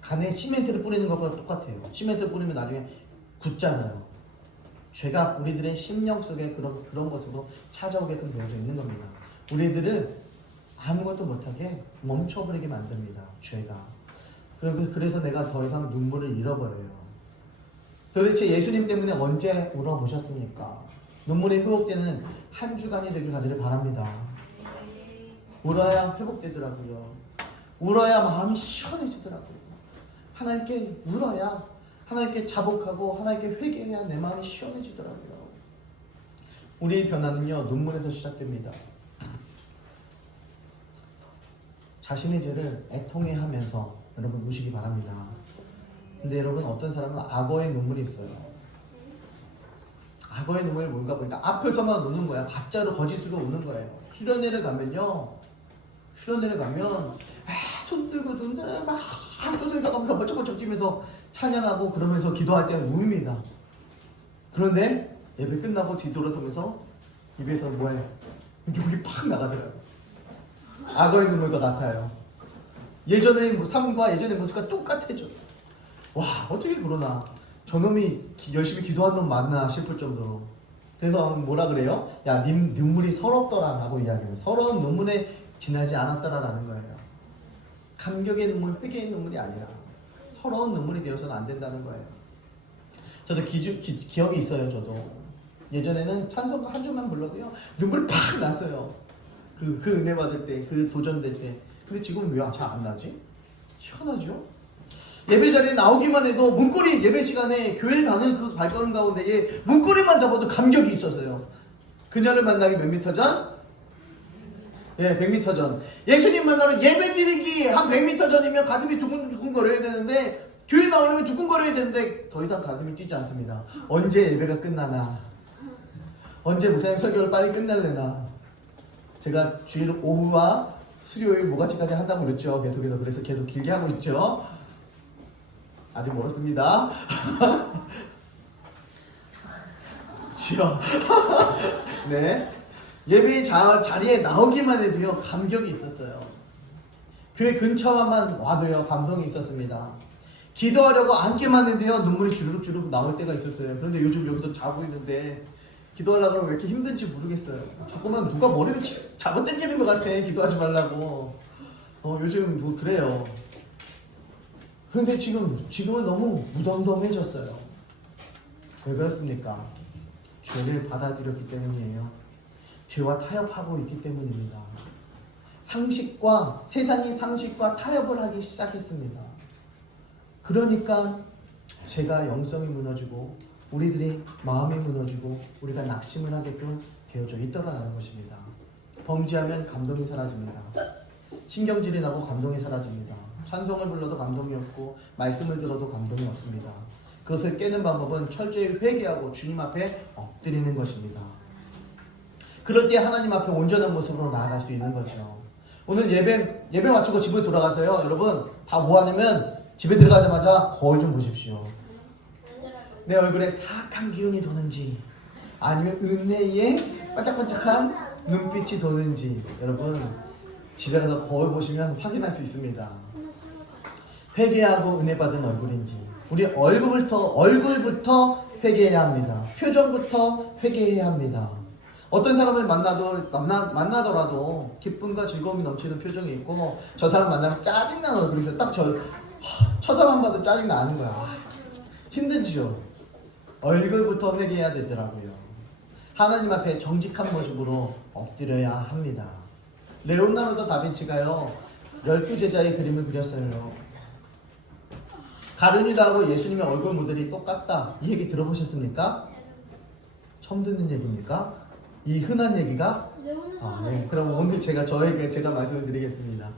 간에 시멘트를 뿌리는 것과 똑같아요. 시멘트를 뿌리면 나중에 굳잖아요. 죄가 우리들의 심령 속에 그런 것으로 찾아오게끔 되어져 있는 겁니다. 우리들을 아무것도 못하게 멈춰버리게 만듭니다. 죄가. 그래서 내가 더 이상 눈물을 잃어버려요. 도대체 예수님 때문에 언제 울어보셨습니까? 눈물이 회복되는 한 주간이 되길 가지를 바랍니다. 울어야 회복되더라고요. 울어야 마음이 시원해지더라고요. 하나님께 울어야, 하나님께 자복하고 하나님께 회개해야 내 마음이 시원해지더라고요. 우리의 변화는요, 눈물에서 시작됩니다. 자신의 죄를 애통해하면서 여러분 우시기 바랍니다. 근데 여러분, 어떤 사람은 악어의 눈물이 있어요. 악어의 눈물이 뭔가 보니까 앞에서만 우는 거야. 가짜로 거짓으로 우는 거예요. 수련회를 가면 손 들고 눈들을 막 두들겨가면서 번쩍번쩍 뛰면서 찬양하고 그러면서 기도할 때는 웁니다. 그런데 예배 끝나고 뒤돌아서면서 입에서 뭐해? 욕이 팍 나가더라고요. 악어의 눈물과 같아요. 예전의 삶과 예전의 모습과 똑같아져. 와, 어떻게 그러나? 저놈이 열심히 기도한 놈 맞나 싶을 정도로. 그래서 뭐라 그래요? 야, 님 눈물이 서럽더라 라고 이야기해요. 서러운 눈물에 지나지 않았더라라는 거예요. 감격의 눈물, 회개의 눈물이 아니라 서러운 눈물이 되어서는 안 된다는 거예요. 저도 기억이 있어요. 저도 예전에는 찬송가 한 주만 불러도요 눈물이 팍 났어요. 그 은혜 받을 때, 그 도전될 때. 근데 지금 왜 잘 안 나지? 희한하죠? 예배 자리에 나오기만 해도 문고리, 예배 시간에 교회 가는 그 발걸음 가운데에 문고리만 잡아도 감격이 있었어요. 그녀를 만나기 몇 미터 전? 예, 100m 전. 예수님 만나러 예배 드리기 한 100m 전이면 가슴이 두근두근거려야 되는데, 교회 나오려면 두근거려야 되는데 더 이상 가슴이 뛰지 않습니다. 언제 예배가 끝나나, 언제 목사님 설교를 빨리 끝낼래나. 제가 주일 오후와 수요일 모가지까지 한다고 그랬죠. 계속해서. 그래서 계속 길게 하고 있죠. 아직 멀었습니다. 싫어. 네. 예배 자리에 나오기만 해도요 감격이 있었어요. 교회 근처만 와도요 감동이 있었습니다. 기도하려고 앉기만 해도요 눈물이 주르륵 나올 때가 있었어요. 그런데 요즘 여기서 자고 있는데 기도하려고 하면 왜 이렇게 힘든지 모르겠어요. 자꾸만 누가 머리를 잡아당기는 것 같아. 기도하지 말라고. 요즘 뭐 그래요. 그런데 지금은 너무 무덤덤해졌어요. 왜 그렇습니까? 죄를 받아들였기 때문이에요. 죄와 타협하고 있기 때문입니다. 세상이 상식과 타협을 하기 시작했습니다. 그러니까 죄가 영성이 무너지고 우리들의 마음이 무너지고 우리가 낙심을 하게끔 되어져 있더라는 것입니다. 범죄하면 감동이 사라집니다. 신경질이 나고 감동이 사라집니다. 찬송을 불러도 감동이 없고 말씀을 들어도 감동이 없습니다. 그것을 깨는 방법은 철저히 회개하고 주님 앞에 엎드리는 것입니다. 그럴 때 하나님 앞에 온전한 모습으로 나아갈 수 있는 거죠. 오늘 예배 마치고 집에 돌아가서요. 여러분 다 뭐 하냐면 집에 들어가자마자 거울 좀 보십시오. 내 얼굴에 사악한 기운이 도는지 아니면 은혜의 반짝반짝한 눈빛이 도는지 여러분 집에 가서 거울 보시면 확인할 수 있습니다. 회개하고 은혜 받은 얼굴인지 우리 얼굴부터 회개해야 합니다. 표정부터 회개해야 합니다. 어떤 사람을 만나더라도 기쁨과 즐거움이 넘치는 표정이 있고 저 사람 만나면 짜증나는 얼굴이죠. 딱 쳐다만 봐도 짜증나는 거야. 힘든지요. 얼굴부터 회개해야 되더라고요. 하나님 앞에 정직한 모습으로 엎드려야 합니다. 레오나르도 다빈치가요 12제자의 그림을 그렸어요. 가룟유다하고 예수님의 얼굴 모델이 똑같다. 이 얘기 들어보셨습니까? 처음 듣는 얘기입니까? 이 흔한 얘기가? 네. 그럼 오늘 제가 말씀을 드리겠습니다.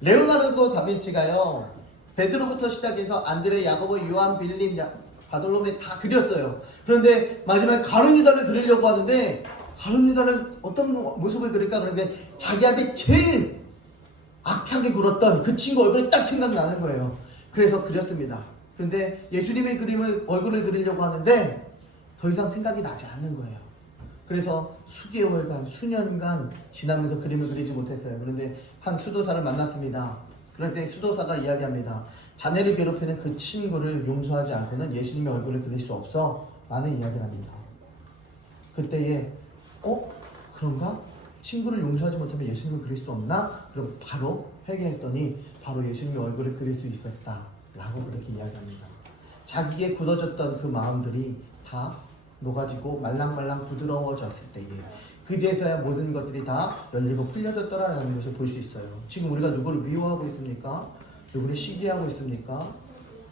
레오나르도 다빈치가요 베드로부터 시작해서 안드레, 야고보, 요한, 빌립, 바돌로메 다 그렸어요. 그런데 마지막에 가룟유다를 그리려고 하는데 가룟유다를 어떤 모습을 그릴까 그런데 자기한테 제일 악하게 굴었던 그 친구 얼굴이 딱 생각나는 거예요. 그래서 그렸습니다. 그런데 예수님의 얼굴을 그리려고 하는데 더 이상 생각이 나지 않는 거예요. 그래서 수개월간, 수년간 지나면서 그림을 그리지 못했어요. 그런데 한 수도사를 만났습니다. 그럴 때 수도사가 이야기합니다. 자네를 괴롭히는 그 친구를 용서하지 않고는 예수님의 얼굴을 그릴 수 없어 라는 이야기를 합니다. 그때에 그런가? 친구를 용서하지 못하면 예수님을 그릴 수 없나? 그럼 바로 회개했더니 바로 예수님의 얼굴을 그릴 수 있었다 라고 그렇게 이야기합니다. 자기의 굳어졌던 그 마음들이 다 녹아지고 말랑말랑 부드러워졌을 때에 그제서야 모든 것들이 다 열리고 풀려졌더라라는 것을 볼 수 있어요. 지금 우리가 누구를 미워하고 있습니까? 누구를 시기하고 있습니까?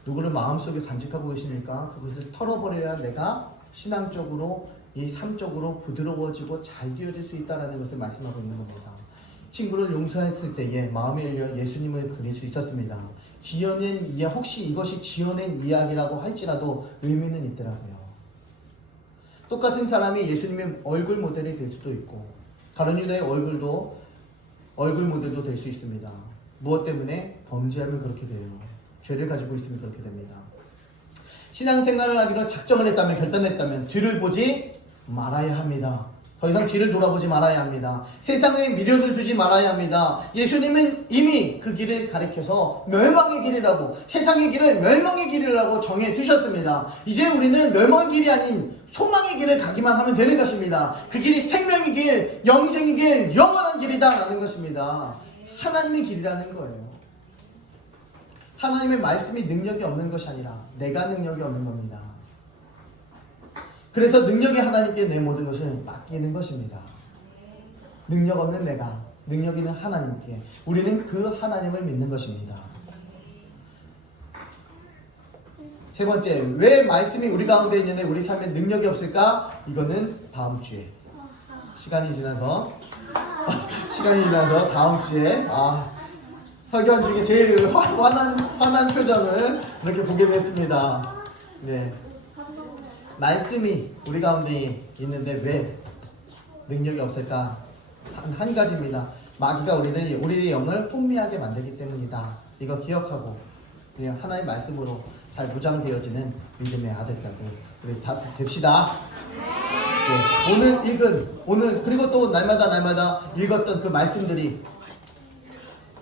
누구를 마음속에 간직하고 계십니까? 그것을 털어버려야 내가 신앙적으로 이 삶적으로 부드러워지고 잘 되어질 수 있다는 것을 말씀하고 있는 겁니다. 친구를 용서했을 때에 마음에 열려 예수님을 그릴 수 있었습니다. 혹시 이것이 지어낸 이야기라고 할지라도 의미는 있더라고요. 똑같은 사람이 예수님의 얼굴 모델이 될 수도 있고 가룟유다의 얼굴 모델도 될 수 있습니다. 무엇 때문에? 범죄하면 그렇게 돼요. 죄를 가지고 있으면 그렇게 됩니다. 신앙생활을 하기로 작정을 했다면 결단했다면 뒤를 보지 말아야 합니다. 더 이상 뒤를 돌아보지 말아야 합니다. 세상에 미련을 두지 말아야 합니다. 예수님은 이미 그 길을 가리켜서 멸망의 길이라고 세상의 길을 멸망의 길이라고 정해 두셨습니다. 이제 우리는 멸망의 길이 아닌 소망의 길을 가기만 하면 되는 것입니다. 그 길이 생명의 길, 영생의 길, 영원한 길이다 라는 것입니다. 하나님의 길이라는 거예요. 하나님의 말씀이 능력이 없는 것이 아니라 내가 능력이 없는 겁니다. 그래서 능력이 하나님께 내 모든 것을 맡기는 것입니다. 능력 없는 내가, 능력 있는 하나님께 우리는 그 하나님을 믿는 것입니다. 세 번째, 왜 말씀이 우리 가운데 있는데 우리 삶에 능력이 없을까? 이거는 다음 주에 시간이 지나서 다음 주에 설교한 중에 제일 화난 표정을 이렇게 보게 됐습니다. 네. 말씀이 우리 가운데 있는데 왜 능력이 없을까? 한 가지입니다. 마귀가 우리의 영을 혼미하게 만들기 때문이다. 이거 기억하고 그냥 하나의 말씀으로 잘 무장되어지는 믿음의 아들까지 우리 다 됩시다. 네. 오늘 그리고 또 날마다 읽었던 그 말씀들이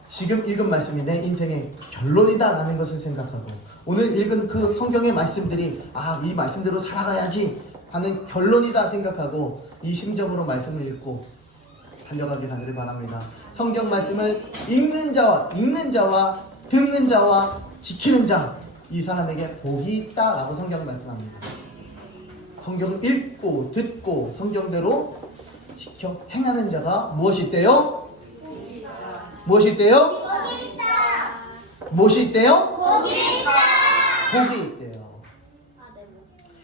지금 읽은 말씀이 내 인생의 결론이다라는 것을 생각하고 오늘 읽은 그 성경의 말씀들이 이 말씀대로 살아가야지 하는 결론이다 생각하고 이 심정으로 말씀을 읽고 달려가길 하기를 바랍니다. 성경 말씀을 읽는 자와 듣는 자와 지키는 자, 이 사람에게 복이 있다라고 성경은 말씀합니다. 성경을 읽고 듣고 성경대로 지켜 행하는 자가 무엇이 있대요? 무엇이 있대요? 무엇이 있대요? 복이 있대요.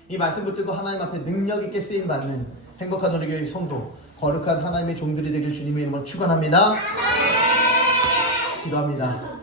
이 말씀 붙들고 하나님 앞에 능력 있게 쓰임 받는 행복한 우리 교회 성도, 거룩한 하나님의 종들이 되길 주님의 이름으로 축원합니다. 기도합니다.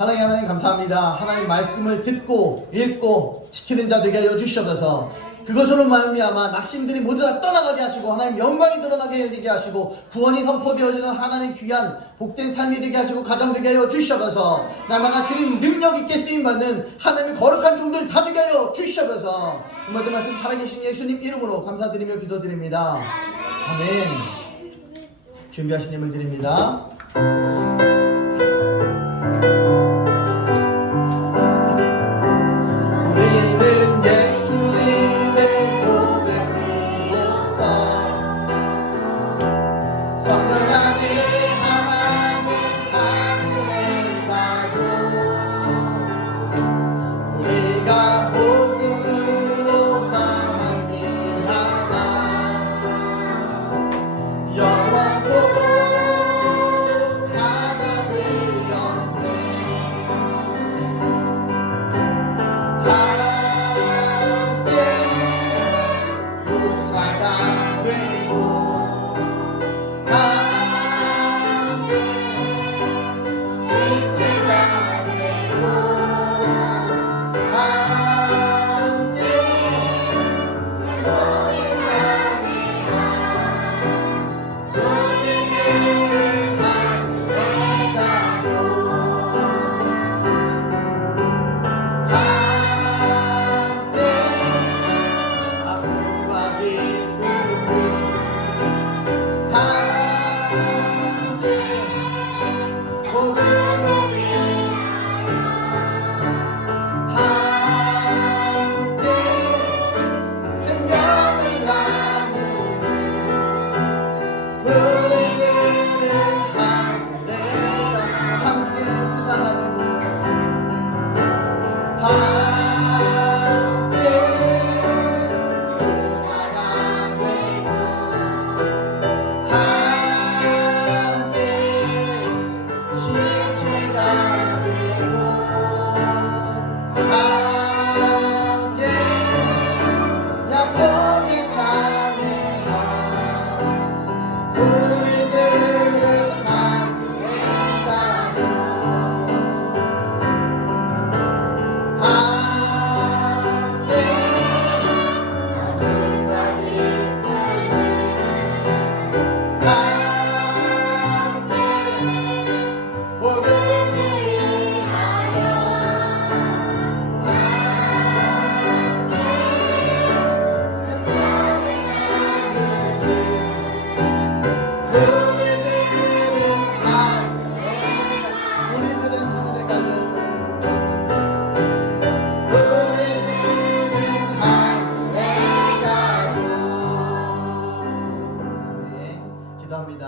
하나님 감사합니다. 하나님 말씀을 듣고 읽고 지키는 자 되게 하여 주시옵소서. 그것으로 말미암아 낙심들이 모두 다 떠나가게 하시고 하나님 영광이 드러나게 되게 하시고 구원이 선포되어지는 하나님의 귀한 복된 삶이 되게 하시고 가정 되게 하여 주시옵소서. 날마다 주님 능력 있게 쓰임받는 하나님의 거룩한 종들 다 되게 하여 주시옵소서. 이 모든 말씀 살아계신 예수님 이름으로 감사드리며 기도드립니다. 아멘. 준비하신 예물 드립니다. 우리는 예수님의 보배 비로소 성령 안에 하나님 하늘의 가족 우리가 복음으로 나갑니다. 영원토록 하나 되었네. 함께 부사가 되고 함께 지체가 되고 함께 너의 자매가 우리들은 하늘의 가족 함께 아픔과 기쁨을 함께 복음을 위하여 함께 생명을 나누는 우리들은 하늘의 가족 함께 부사가 되고 함께 부사가 되고 함께 실체가 되고 함께 약속의 자매가 우리들은 하늘의 가족 함께 아들과 기쁨을 함께 복음을 위하여 함께 세상을 나누는 우리들은 하늘의 가족 우리들은 하늘의 가족. 아멘. 기도합니다.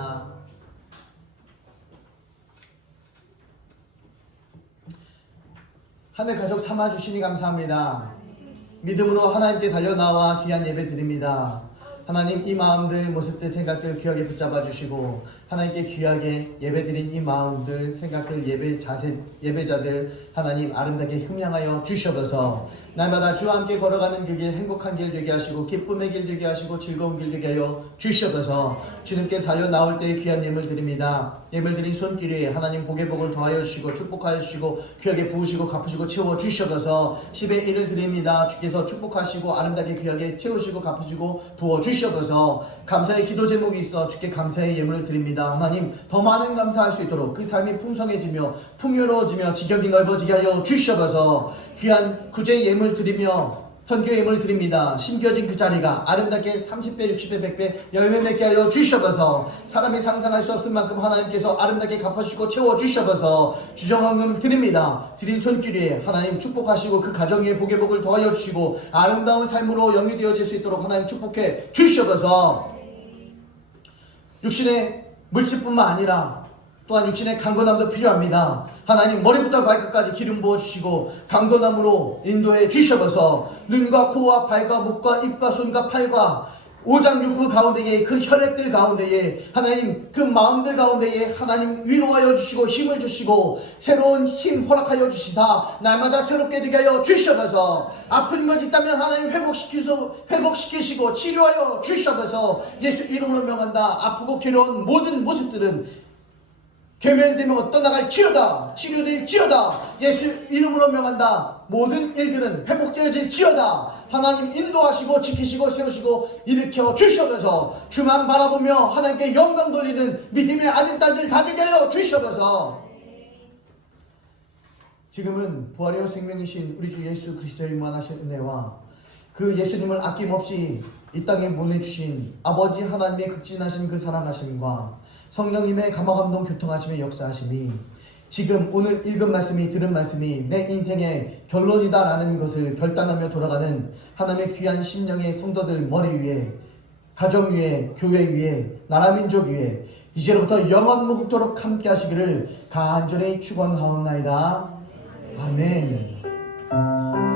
하늘 가족 삼아주시니 감사합니다. 믿음으로 하나님께 달려나와 귀한 예배 드립니다. 하나님 이 마음들, 모습들, 생각들 귀하게 붙잡아 주시고 하나님께 귀하게 예배드린 이 마음들, 생각들, 예배자들 하나님 아름답게 흠양하여 주시옵소서. 날마다 주와 함께 걸어가는 그 길 행복한 길 되게 하시고 기쁨의 길 되게 하시고 즐거운 길 되게 하여 주시옵소서. 주님께 달려 나올 때에 귀한 예물 드립니다. 예물 드린 손길에 하나님 복의 복을 더하여 주시고 축복하여 주시고 귀하게 부으시고 갚으시고 채워 주시옵소서. 10의 1을 드립니다. 주께서 축복하시고 아름답게 귀하게 채우시고 갚으시고 부어 주시옵소서. 감사의 기도 제목이 있어 주께 감사의 예물을 드립니다. 하나님 더 많은 감사할 수 있도록 그 삶이 풍성해지며 풍요로워지며 지경이 넓어지게 하여 주시옵소서. 귀한 구제 예물 드리며 선교 예물 드립니다. 심겨진 그 자리가 아름답게 30배, 60배, 100배 열매 맺게 하여 주시옵소서. 사람이 상상할 수 없을 만큼 하나님께서 아름답게 갚아주시고 채워주시옵소서. 주정헌금 드립니다. 드린 손길 위에 하나님 축복하시고 그 가정 위에 복의 복을 더하여 주시고 아름다운 삶으로 영위되어질 수 있도록 하나님 축복해 주시옵소서. 육신의 물질뿐만 아니라 또한 육신의 강건함도 필요합니다. 하나님 머리부터 발끝까지 기름 부어주시고 강건함으로 인도해 주셔서 눈과 코와 발과 목과 입과 손과 팔과 오장육부 가운데에 그 혈액들 가운데에 하나님 그 마음들 가운데에 하나님 위로하여 주시고 힘을 주시고 새로운 힘 허락하여 주시사 날마다 새롭게 되게 하여 주셔서 아픈 것 있다면 하나님 회복시키시고 치료하여 주셔서 예수 이름으로 명한다. 아프고 괴로운 모든 모습들은 괴멸되면 떠나갈지어다. 치료될지어다. 예수 이름으로 명한다. 모든 일들은 회복되어질지어다. 하나님 인도하시고 지키시고 세우시고 일으켜 주시옵소서. 주만 바라보며 하나님께 영광 돌리는 믿음의 아들 딸들 다 되게 하여 주시옵소서. 지금은 부활의 생명이신 우리 주 예수 그리스도의 무한하신 은혜와 그 예수님을 아낌없이 이 땅에 보내주신 아버지 하나님의 극진하신 그 사랑하심과 성령님의 감화감동 교통하심의 역사하심이 지금 오늘 읽은 말씀이 들은 말씀이 내 인생의 결론이다라는 것을 결단하며 돌아가는 하나님의 귀한 심령의 성도들 머리 위에 가정 위에 교회 위에 나라 민족 위에 이제로부터 영원 무궁토록 함께 하시기를 간절히 축원하옵나이다. 아멘.